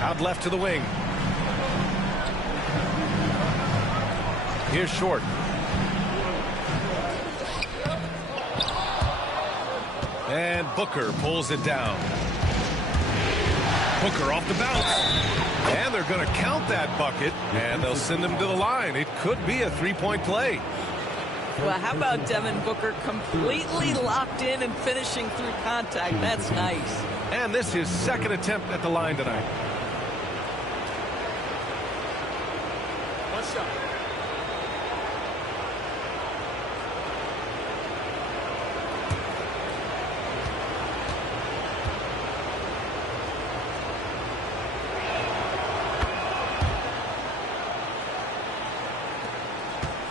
Out left to the wing. Here's Short. And Booker pulls it down. Booker off the bounce. And they're going to count that bucket, and they'll send him to the line. It could be a 3-point play. Well, how about Devin Booker completely locked in and finishing through contact? That's nice. And this is his second attempt at the line tonight. 1 shot.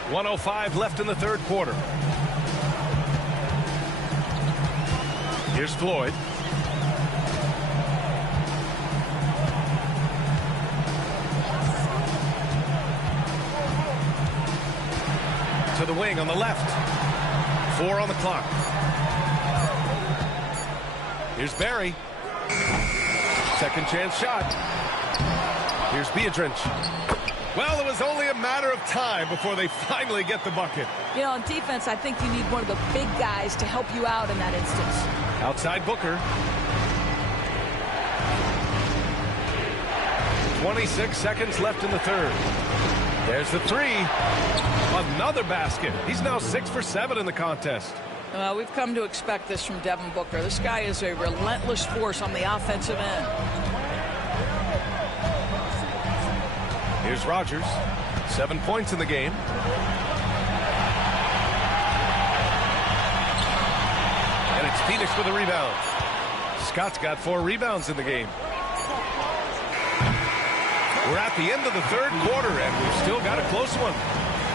.105 left in the third quarter. Here's Floyd. To the wing on the left. 4 on the clock. Here's Barry. Second chance shot. Here's Beatrice. Well, it was only a matter of time before they finally get the bucket. You know, on defense, I think you need one of the big guys to help you out in that instance. Outside Booker. 26 seconds left in the third. There's the 3. Another basket. He's now 6 for 7 in the contest. We've come to expect this from Devin Booker. This guy is a relentless force on the offensive end. Here's Rogers. 7 points in the game. And it's Phoenix with a rebound. Scott's got 4 rebounds in the game. We're at the end of the third quarter, and we've still got a close one.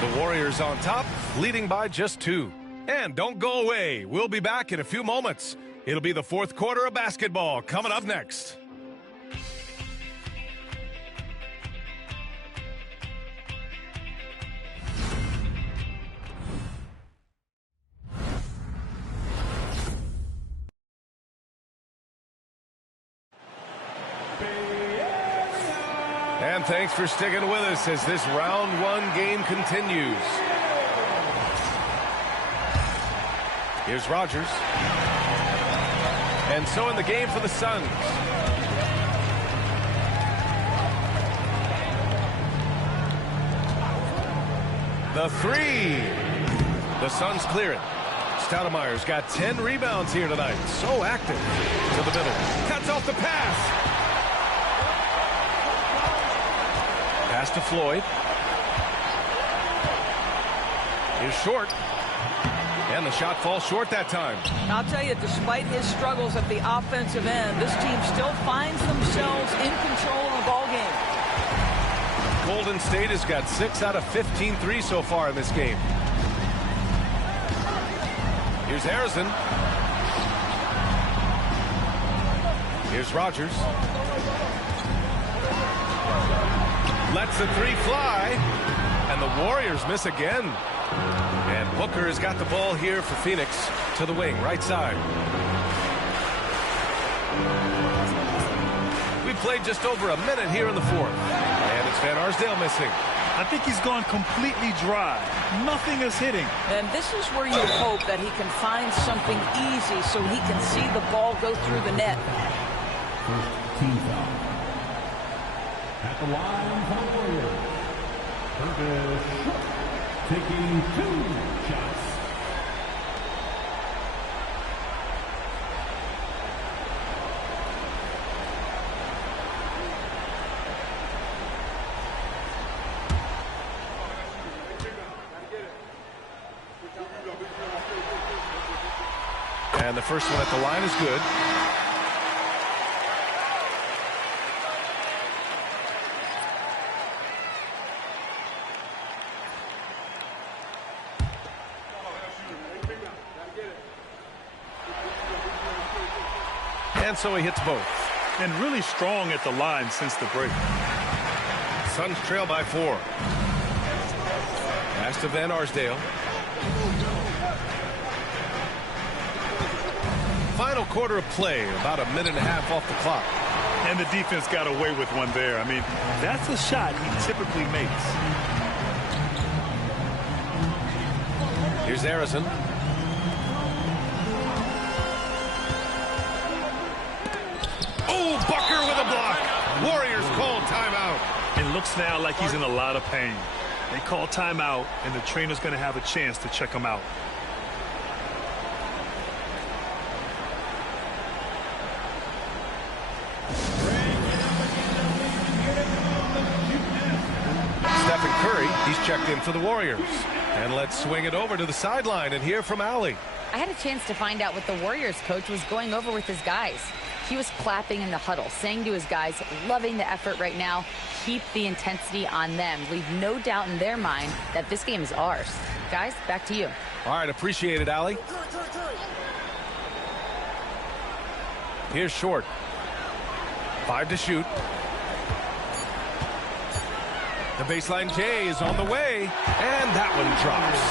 The Warriors on top, leading by just 2. And don't go away. We'll be back in a few moments. It'll be the fourth quarter of basketball coming up next. And thanks for sticking with us as this round 1 game continues. Here's Rogers. And so in the game for the Suns. The 3. The Suns clear it. Stoudemire's got 10 rebounds here tonight. So active. To the middle. Cuts off the pass. Pass to Floyd. Here's Short. And the shot falls short that time. I'll tell you, despite his struggles at the offensive end, this team still finds themselves in control of the ball game. Golden State has got 6 out of 15 threes so far in this game. Here's Harrison. Here's Rogers. Lets the 3 fly. And the Warriors miss again. And Booker has got the ball here for Phoenix to the wing, right side. We played just over a minute here in the fourth. And it's Van Arsdale missing. I think he's gone completely dry. Nothing is hitting. And this is where you hope that he can find something easy so he can see the ball go through the net. First team foul. At the line for the Warriors, Curtis taking 2 shots. And the first one at the line is good. And so he hits both. And really strong at the line since the break. Suns trail by 4. Pass to Van Arsdale. Final quarter of play, about a minute and a half off the clock. And the defense got away with one there. I mean, that's a shot he typically makes. Here's Harrison. Oh, Booker with a block. Warriors call timeout. It looks now like he's in a lot of pain. They call timeout, and the trainer's going to have a chance to check him out. Steph Curry, he's checked in for the Warriors. And let's swing it over to the sideline and hear from Allie. I had a chance to find out what the Warriors coach was going over with his guys. He was clapping in the huddle, saying to his guys, loving the effort right now, keep the intensity on them. Leave no doubt in their mind that this game is ours. Guys, back to you. All right, appreciate it, Allie. Here's Short. 5 to shoot. The baseline J is on the way, and that one drops.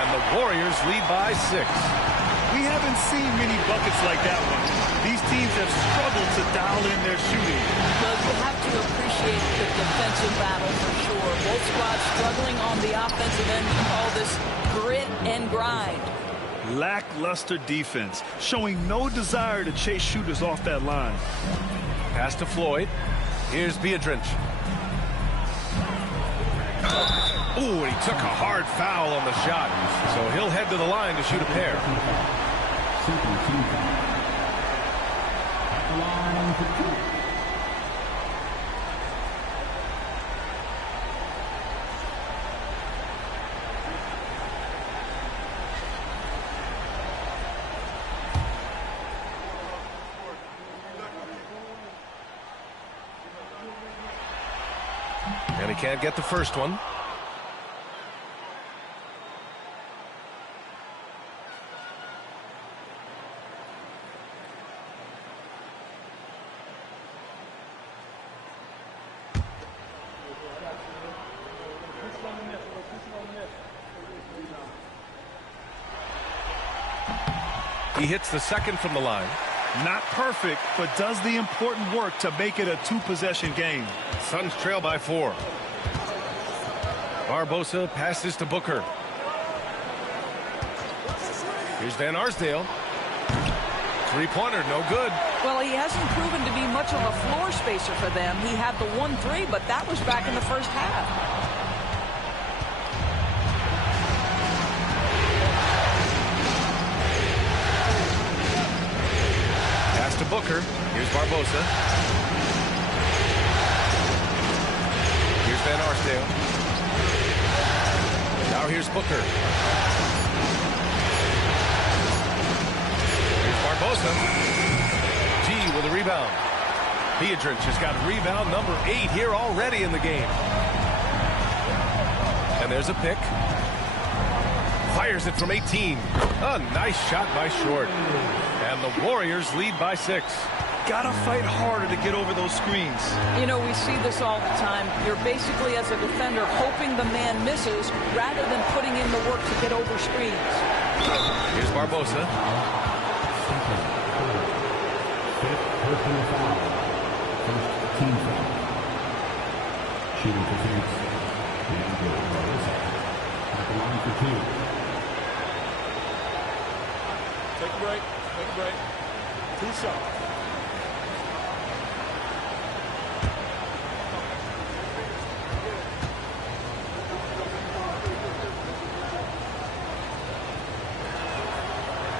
And the Warriors lead by 6. We haven't seen many buckets like that one. These teams have struggled to dial in their shooting. Well, you have to appreciate the defensive battle for sure. Both squads struggling on the offensive end. You call this grit and grind. Lackluster defense, showing no desire to chase shooters off that line. Pass to Floyd. Here's Biedrins. Ooh, and he took a hard foul on the shot. So he'll head to the line to shoot a pair. Second team foul. At the line for 2. And he can't get the first one. He hits the second from the line. Not perfect, but does the important work to make it a 2-possession game. Suns trail by 4. Barbosa passes to Booker. Here's Van Arsdale. 3-pointer, no good. Well, he hasn't proven to be much of a floor spacer for them. He had the 1-3, but that was back in the first half. To Booker. Here's Barbosa. Here's Van Arsdale. Now here's Booker. Here's Barbosa. G with a rebound. Biedrins has got rebound number 8 here already in the game. And there's a pick. Fires it from 18. A nice shot by Short. And the Warriors lead by 6. got to fight harder to get over those screens. You know, we see this all the time. You're basically, as a defender, hoping the man misses rather than putting in the work to get over screens. Here's Barbosa. Fifth personal foul. First team foul. Shooting for Phoenix. Barbosa. At the line for 2. Take a break. Take a break. 2 shots.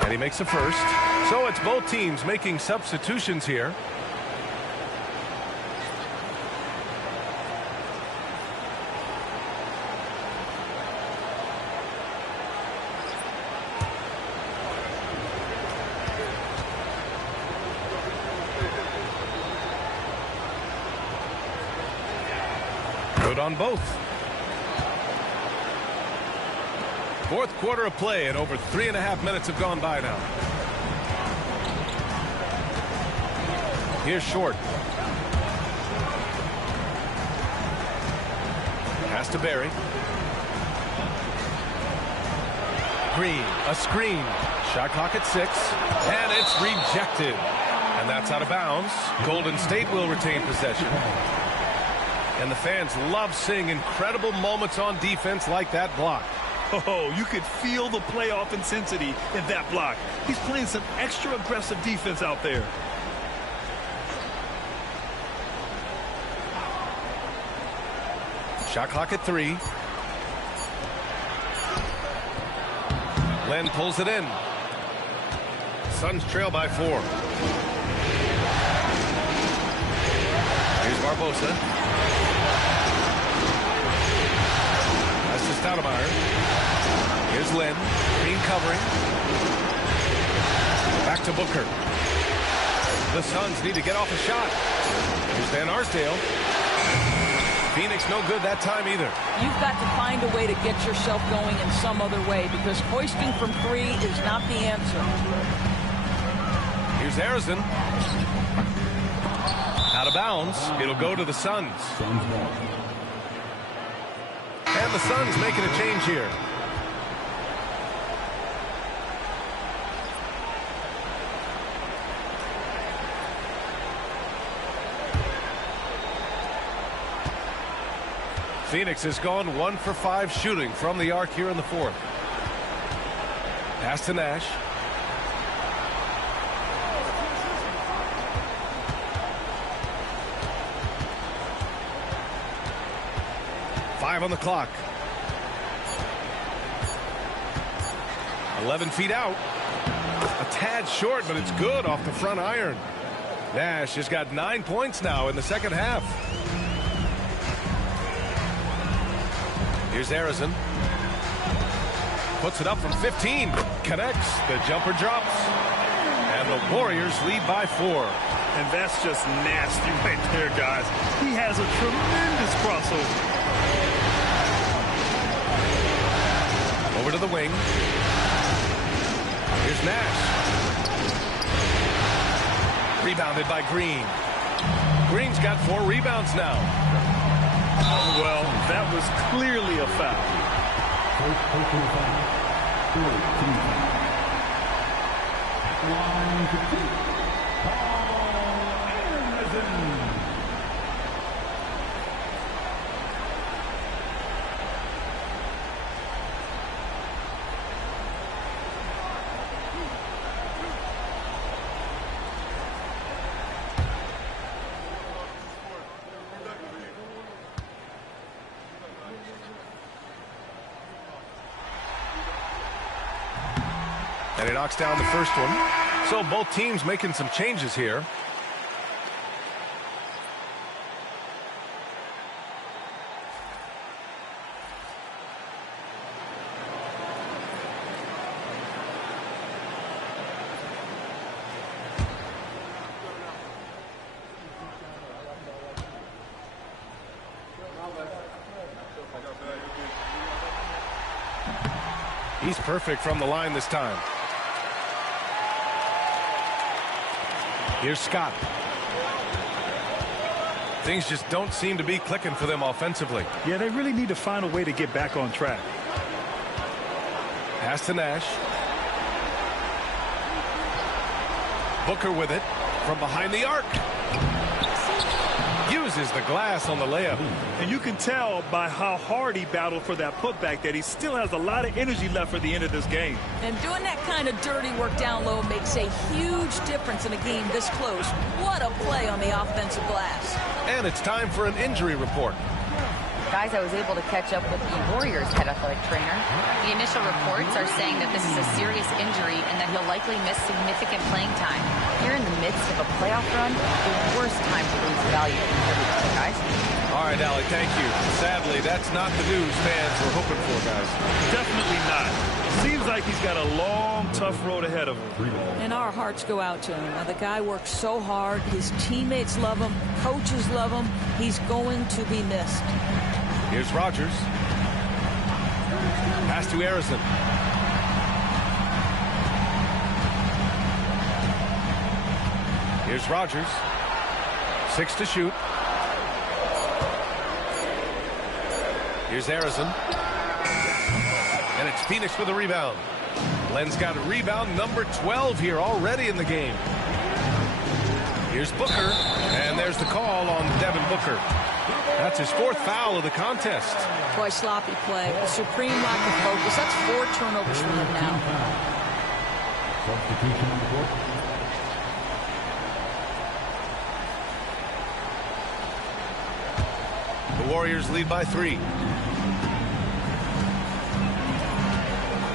And he makes a first. So it's both teams making substitutions here. Good on both. Fourth quarter of play, and over 3.5 minutes have gone by now. Here's Short. Pass to Barry. Green, a screen. Shot clock at 6, and it's rejected. And that's out of bounds. Golden State will retain possession. And the fans love seeing incredible moments on defense like that block. Oh, you could feel the playoff intensity in that block. He's playing some extra aggressive defense out there. Shot clock at 3. Len pulls it in. Suns trail by 4. Here's Barbosa. That's to Stoudemire. Here's Len. Green covering. Back to Booker. The Suns need to get off a shot. Here's Van Arsdale. Phoenix no good that time either. You've got to find a way to get yourself going in some other way, because hoisting from 3 is not the answer. Here's Harrison. Out of bounds. It'll go to the Suns. And the Suns making a change here. Phoenix has gone 1 for 5 shooting from the arc here in the fourth. Pass to Nash. Five on the clock. 11 feet out. A tad short, but it's good off the front iron. Nash has got 9 points now in the second half. Here's Harrison. Puts it up from 15. Connects. The jumper drops. And the Warriors lead by 4. And that's just nasty right there, guys. He has a tremendous crossover. Over to the wing. Here's Nash. Rebounded by Green. Green's got 4 rebounds now. Well, that was clearly a foul. First personal foul. Third team foul. At the line for 2. Paul Anderson. And he knocks down the first one. So both teams making some changes here. He's perfect from the line this time. Here's Scott. Things just don't seem to be clicking for them offensively. Yeah, they really need to find a way to get back on track. Pass to Nash. Booker with it from behind the arc. Uses the glass on the layup. And you can tell by how hard he battled for that putback that he still has a lot of energy left for the end of this game. And doing that kind of dirty work down low makes a huge difference in a game this close. What a play on the offensive glass. And it's time for an injury report. Guys, I was able to catch up with the Warriors head athletic trainer. The initial reports are saying that this is a serious injury and that he'll likely miss significant playing time. Here in the midst of a playoff run, the worst time to lose value contributor, guys. All right, Alec, thank you. Sadly, that's not the news fans were hoping for, guys. Definitely not. Seems like he's got a long, tough road ahead of him. And our hearts go out to him. Now, the guy works so hard. His teammates love him. Coaches love him. He's going to be missed. Here's Rogers. Pass to Harrison. Here's Rogers. 6 to shoot. Here's Harrison. And it's Phoenix with a rebound. Len's got a rebound number 12 here already in the game. Here's Booker. And there's the call on Devin Booker. That's his 4th foul of the contest. Boy, sloppy play. A supreme lack of focus. That's 4 turnovers for him now. Substitution on the court. The Warriors lead by 3.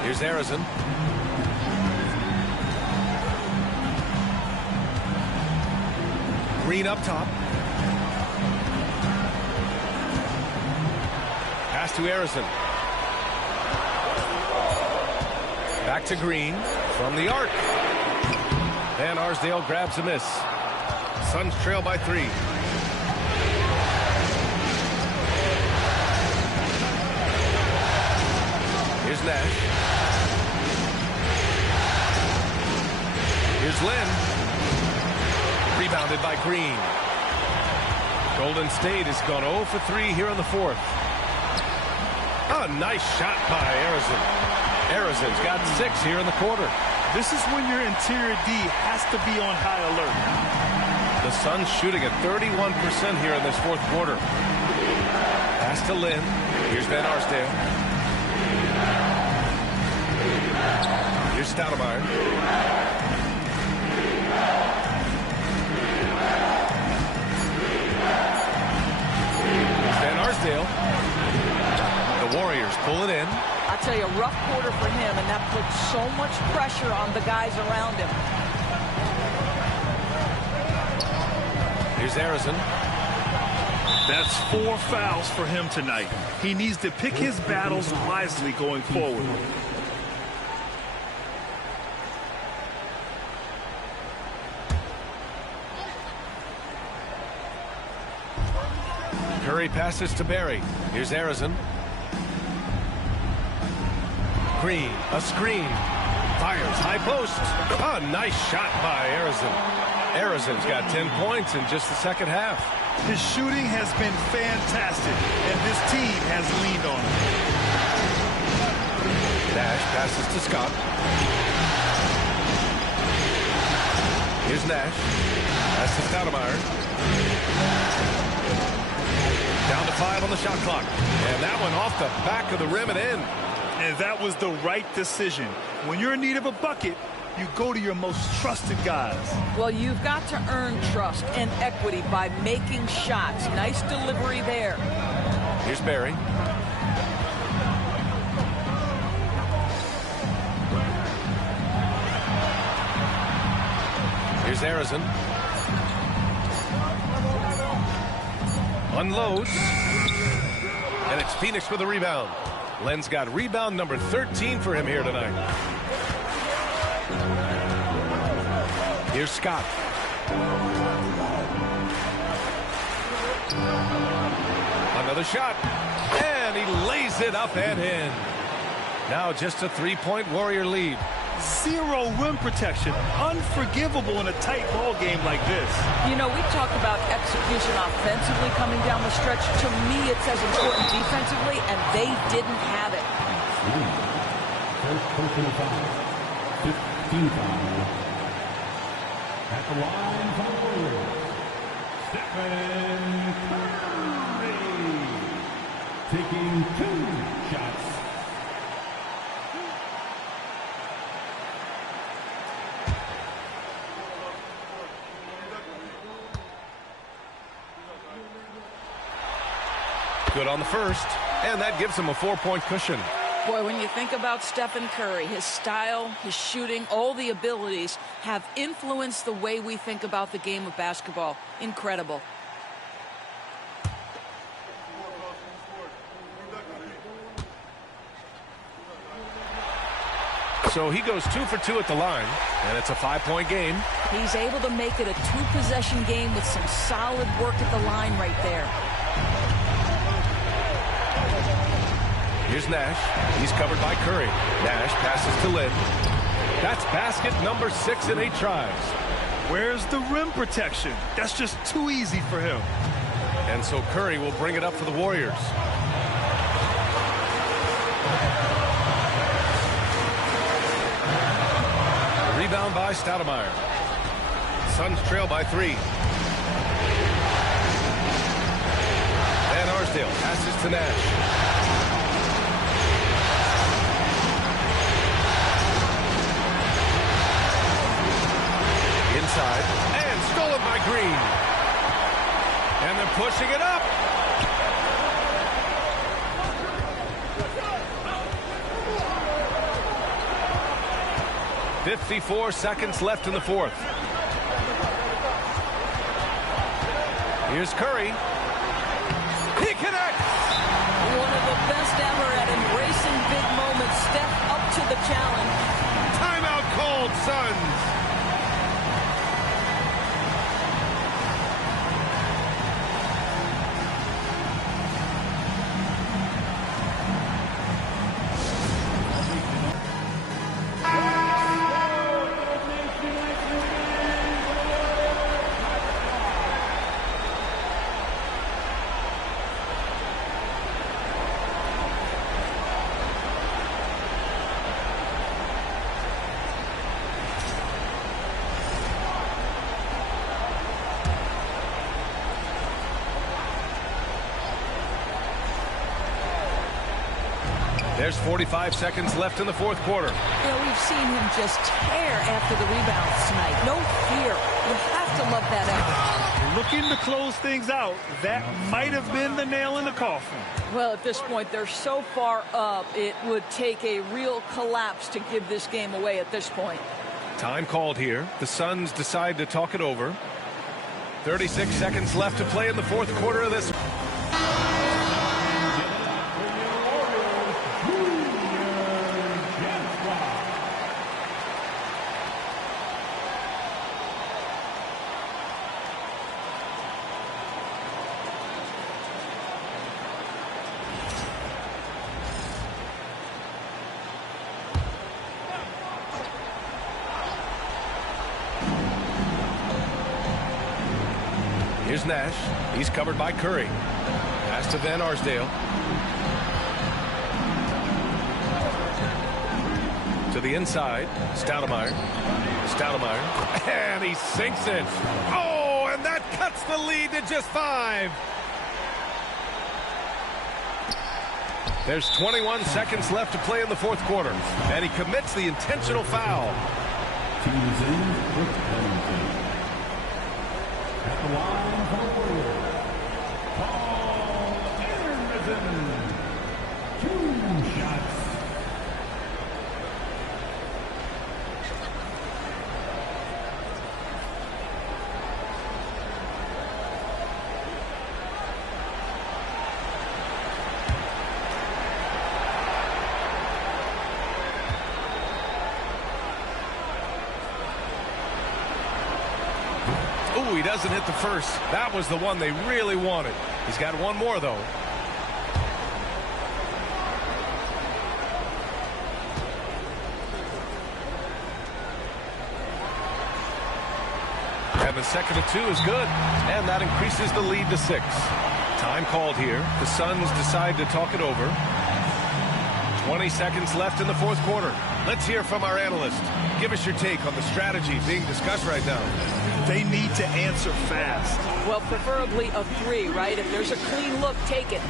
Here's Harrison. Green up top. Pass to Harrison. Back to Green from the arc. Van Arsdale grabs a miss. Suns trail by 3. Here's Nash. Here's Len. Rebounded by Green. Golden State has gone 0 for 3 here in the 4th. A nice shot by Harrison. Harrison's got 6 here in the quarter. This is when your interior D has to be on high alert. The Suns shooting at 31% here in this 4th quarter. Pass to Lynn. Here's Van Arsdale. Here's Stoudemire. Here's Van Arsdale. The Warriors pull it in. I'll tell you, a rough quarter for him, and that puts so much pressure on the guys around him. Here's Harrison. That's 4 fouls for him tonight. He needs to pick his battles wisely going forward. Curry passes to Barry. Here's Harrison. Green, a screen. Fires high post. A nice shot by Harrison. Harrison's got 10 points in just the 2nd half. His shooting has been fantastic, and this team has leaned on him. Nash passes to Scott. Here's Nash. Pass to Stoudemire. Down to 5 on the shot clock. And that one off the back of the rim and in. And that was the right decision. When you're in need of a bucket, you go to your most trusted guys. Well, you've got to earn trust and equity by making shots. Nice delivery there. Here's Barry. Here's Harrison. Unloads. And it's Phoenix with a rebound. Len's got rebound number 13 for him here tonight. Here's Scott. Another shot. And he lays it up and in. Now just a 3-point Warrior lead. Zero rim protection. Unforgivable in a tight ball game like this. You know, we talk about execution offensively coming down the stretch. To me, it's as important defensively, and they didn't have it. First personal foul. 15 foul. At the line for the Warriors, Steph Curry. Taking 2 shots. Good on the first, and that gives him a 4-point cushion. Boy, when you think about Stephen Curry, his style, his shooting, all the abilities have influenced the way we think about the game of basketball. Incredible. So he goes 2 for 2 at the line, and it's a 5-point game. He's able to make it a 2-possession game with some solid work at the line right there. Here's Nash. He's covered by Curry. Nash passes to Lynn. That's basket number 6 in 8 tries. Where's the rim protection? That's just too easy for him. And so Curry will bring it up for the Warriors. Rebound by Stoudemire. Suns trail by 3. Van Arsdale passes to Nash. Inside, and stolen by Green. And they're pushing it up. .54 seconds left in the fourth. Here's Curry. He connects! One of the best ever at embracing big moments. Steph up to the challenge. Timeout called, Suns. There's 45 seconds left in the fourth quarter. You know, we've seen him just tear after the rebounds tonight. No fear. You have to love that effort. Looking to close things out. That might have been the nail in the coffin. Well, at this point, they're so far up, it would take a real collapse to give this game away at this point. Time called here. The Suns decide to talk it over. 36 seconds left to play in the fourth quarter of this. Here's Nash. He's covered by Curry. Pass to Van Arsdale. To the inside. Stoudemire. Stoudemire. And he sinks it. Oh, and that cuts the lead to just 5. There's 21 seconds left to play in the fourth quarter. And he commits the intentional foul. Teams in with penalty. At the line for the Warriors, Paul Anderson. 2 shots. Ooh, he doesn't hit the first. That was the one they really wanted. He's got one more, though. And the second of 2 is good. And that increases the lead to 6. Time called here. The Suns decide to talk it over. 20 seconds left in the fourth quarter. Let's hear from our analyst. Give us your take on the strategy being discussed right now. They need to answer fast. Well, preferably a 3, right? If there's a clean look, take it.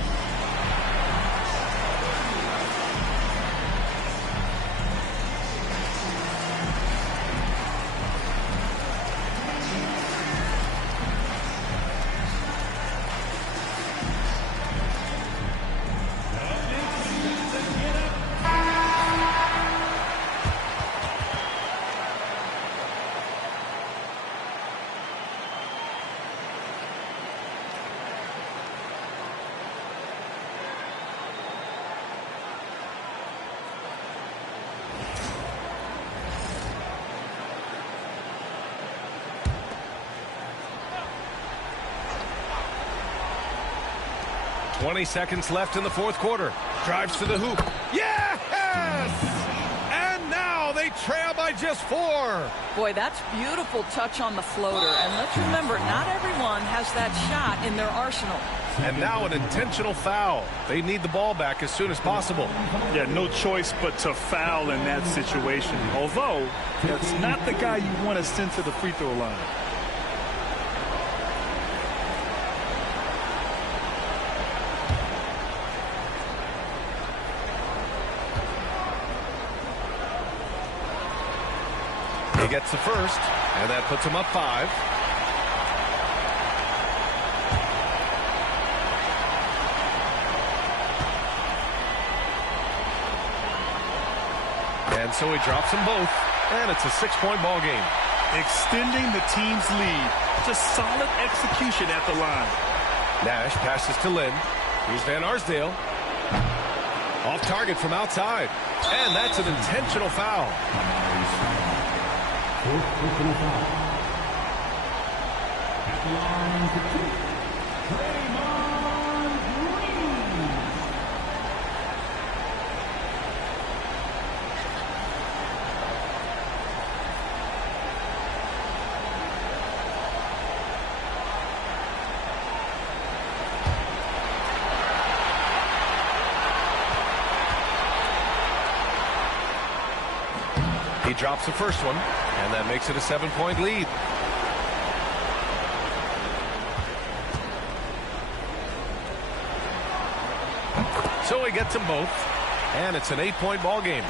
.20 seconds left in the fourth quarter. Drives to the hoop. Yes! And now they trail by just 4. Boy, that's beautiful touch on the floater. And let's remember, not everyone has that shot in their arsenal. And now an intentional foul. They need the ball back as soon as possible. Yeah, no choice but to foul in that situation. Although, that's not the guy you want to send to the free throw line. He gets the first, and that puts him up 5. And so he drops them both, and it's a 6-point ball game. Extending the team's lead. Just solid execution at the line. Nash passes to Lynn. Here's Van Arsdale. Off target from outside. And that's an intentional foul. Fourth personal foul. At the line to 2. Draymond Green. He drops the first one, and that makes it a 7-point lead. So he gets them both, and it's an 8-point ball game.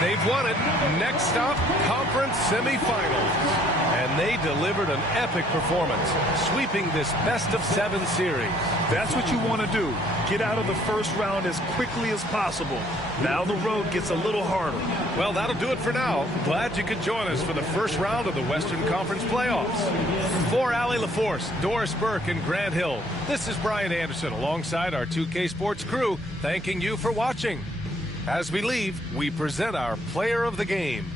They've won it. Next stop, conference semifinals. And they delivered an epic performance, sweeping this best-of-7 series. That's what you want to do. Get out of the first round as quickly as possible. Now the road gets a little harder. Well, that'll do it for now. Glad you could join us for the first round of the Western Conference playoffs. For Allie LaForce, Doris Burke, and Grant Hill, this is Brian Anderson alongside our 2K Sports crew, thanking you for watching. As we leave, we present our player of the game.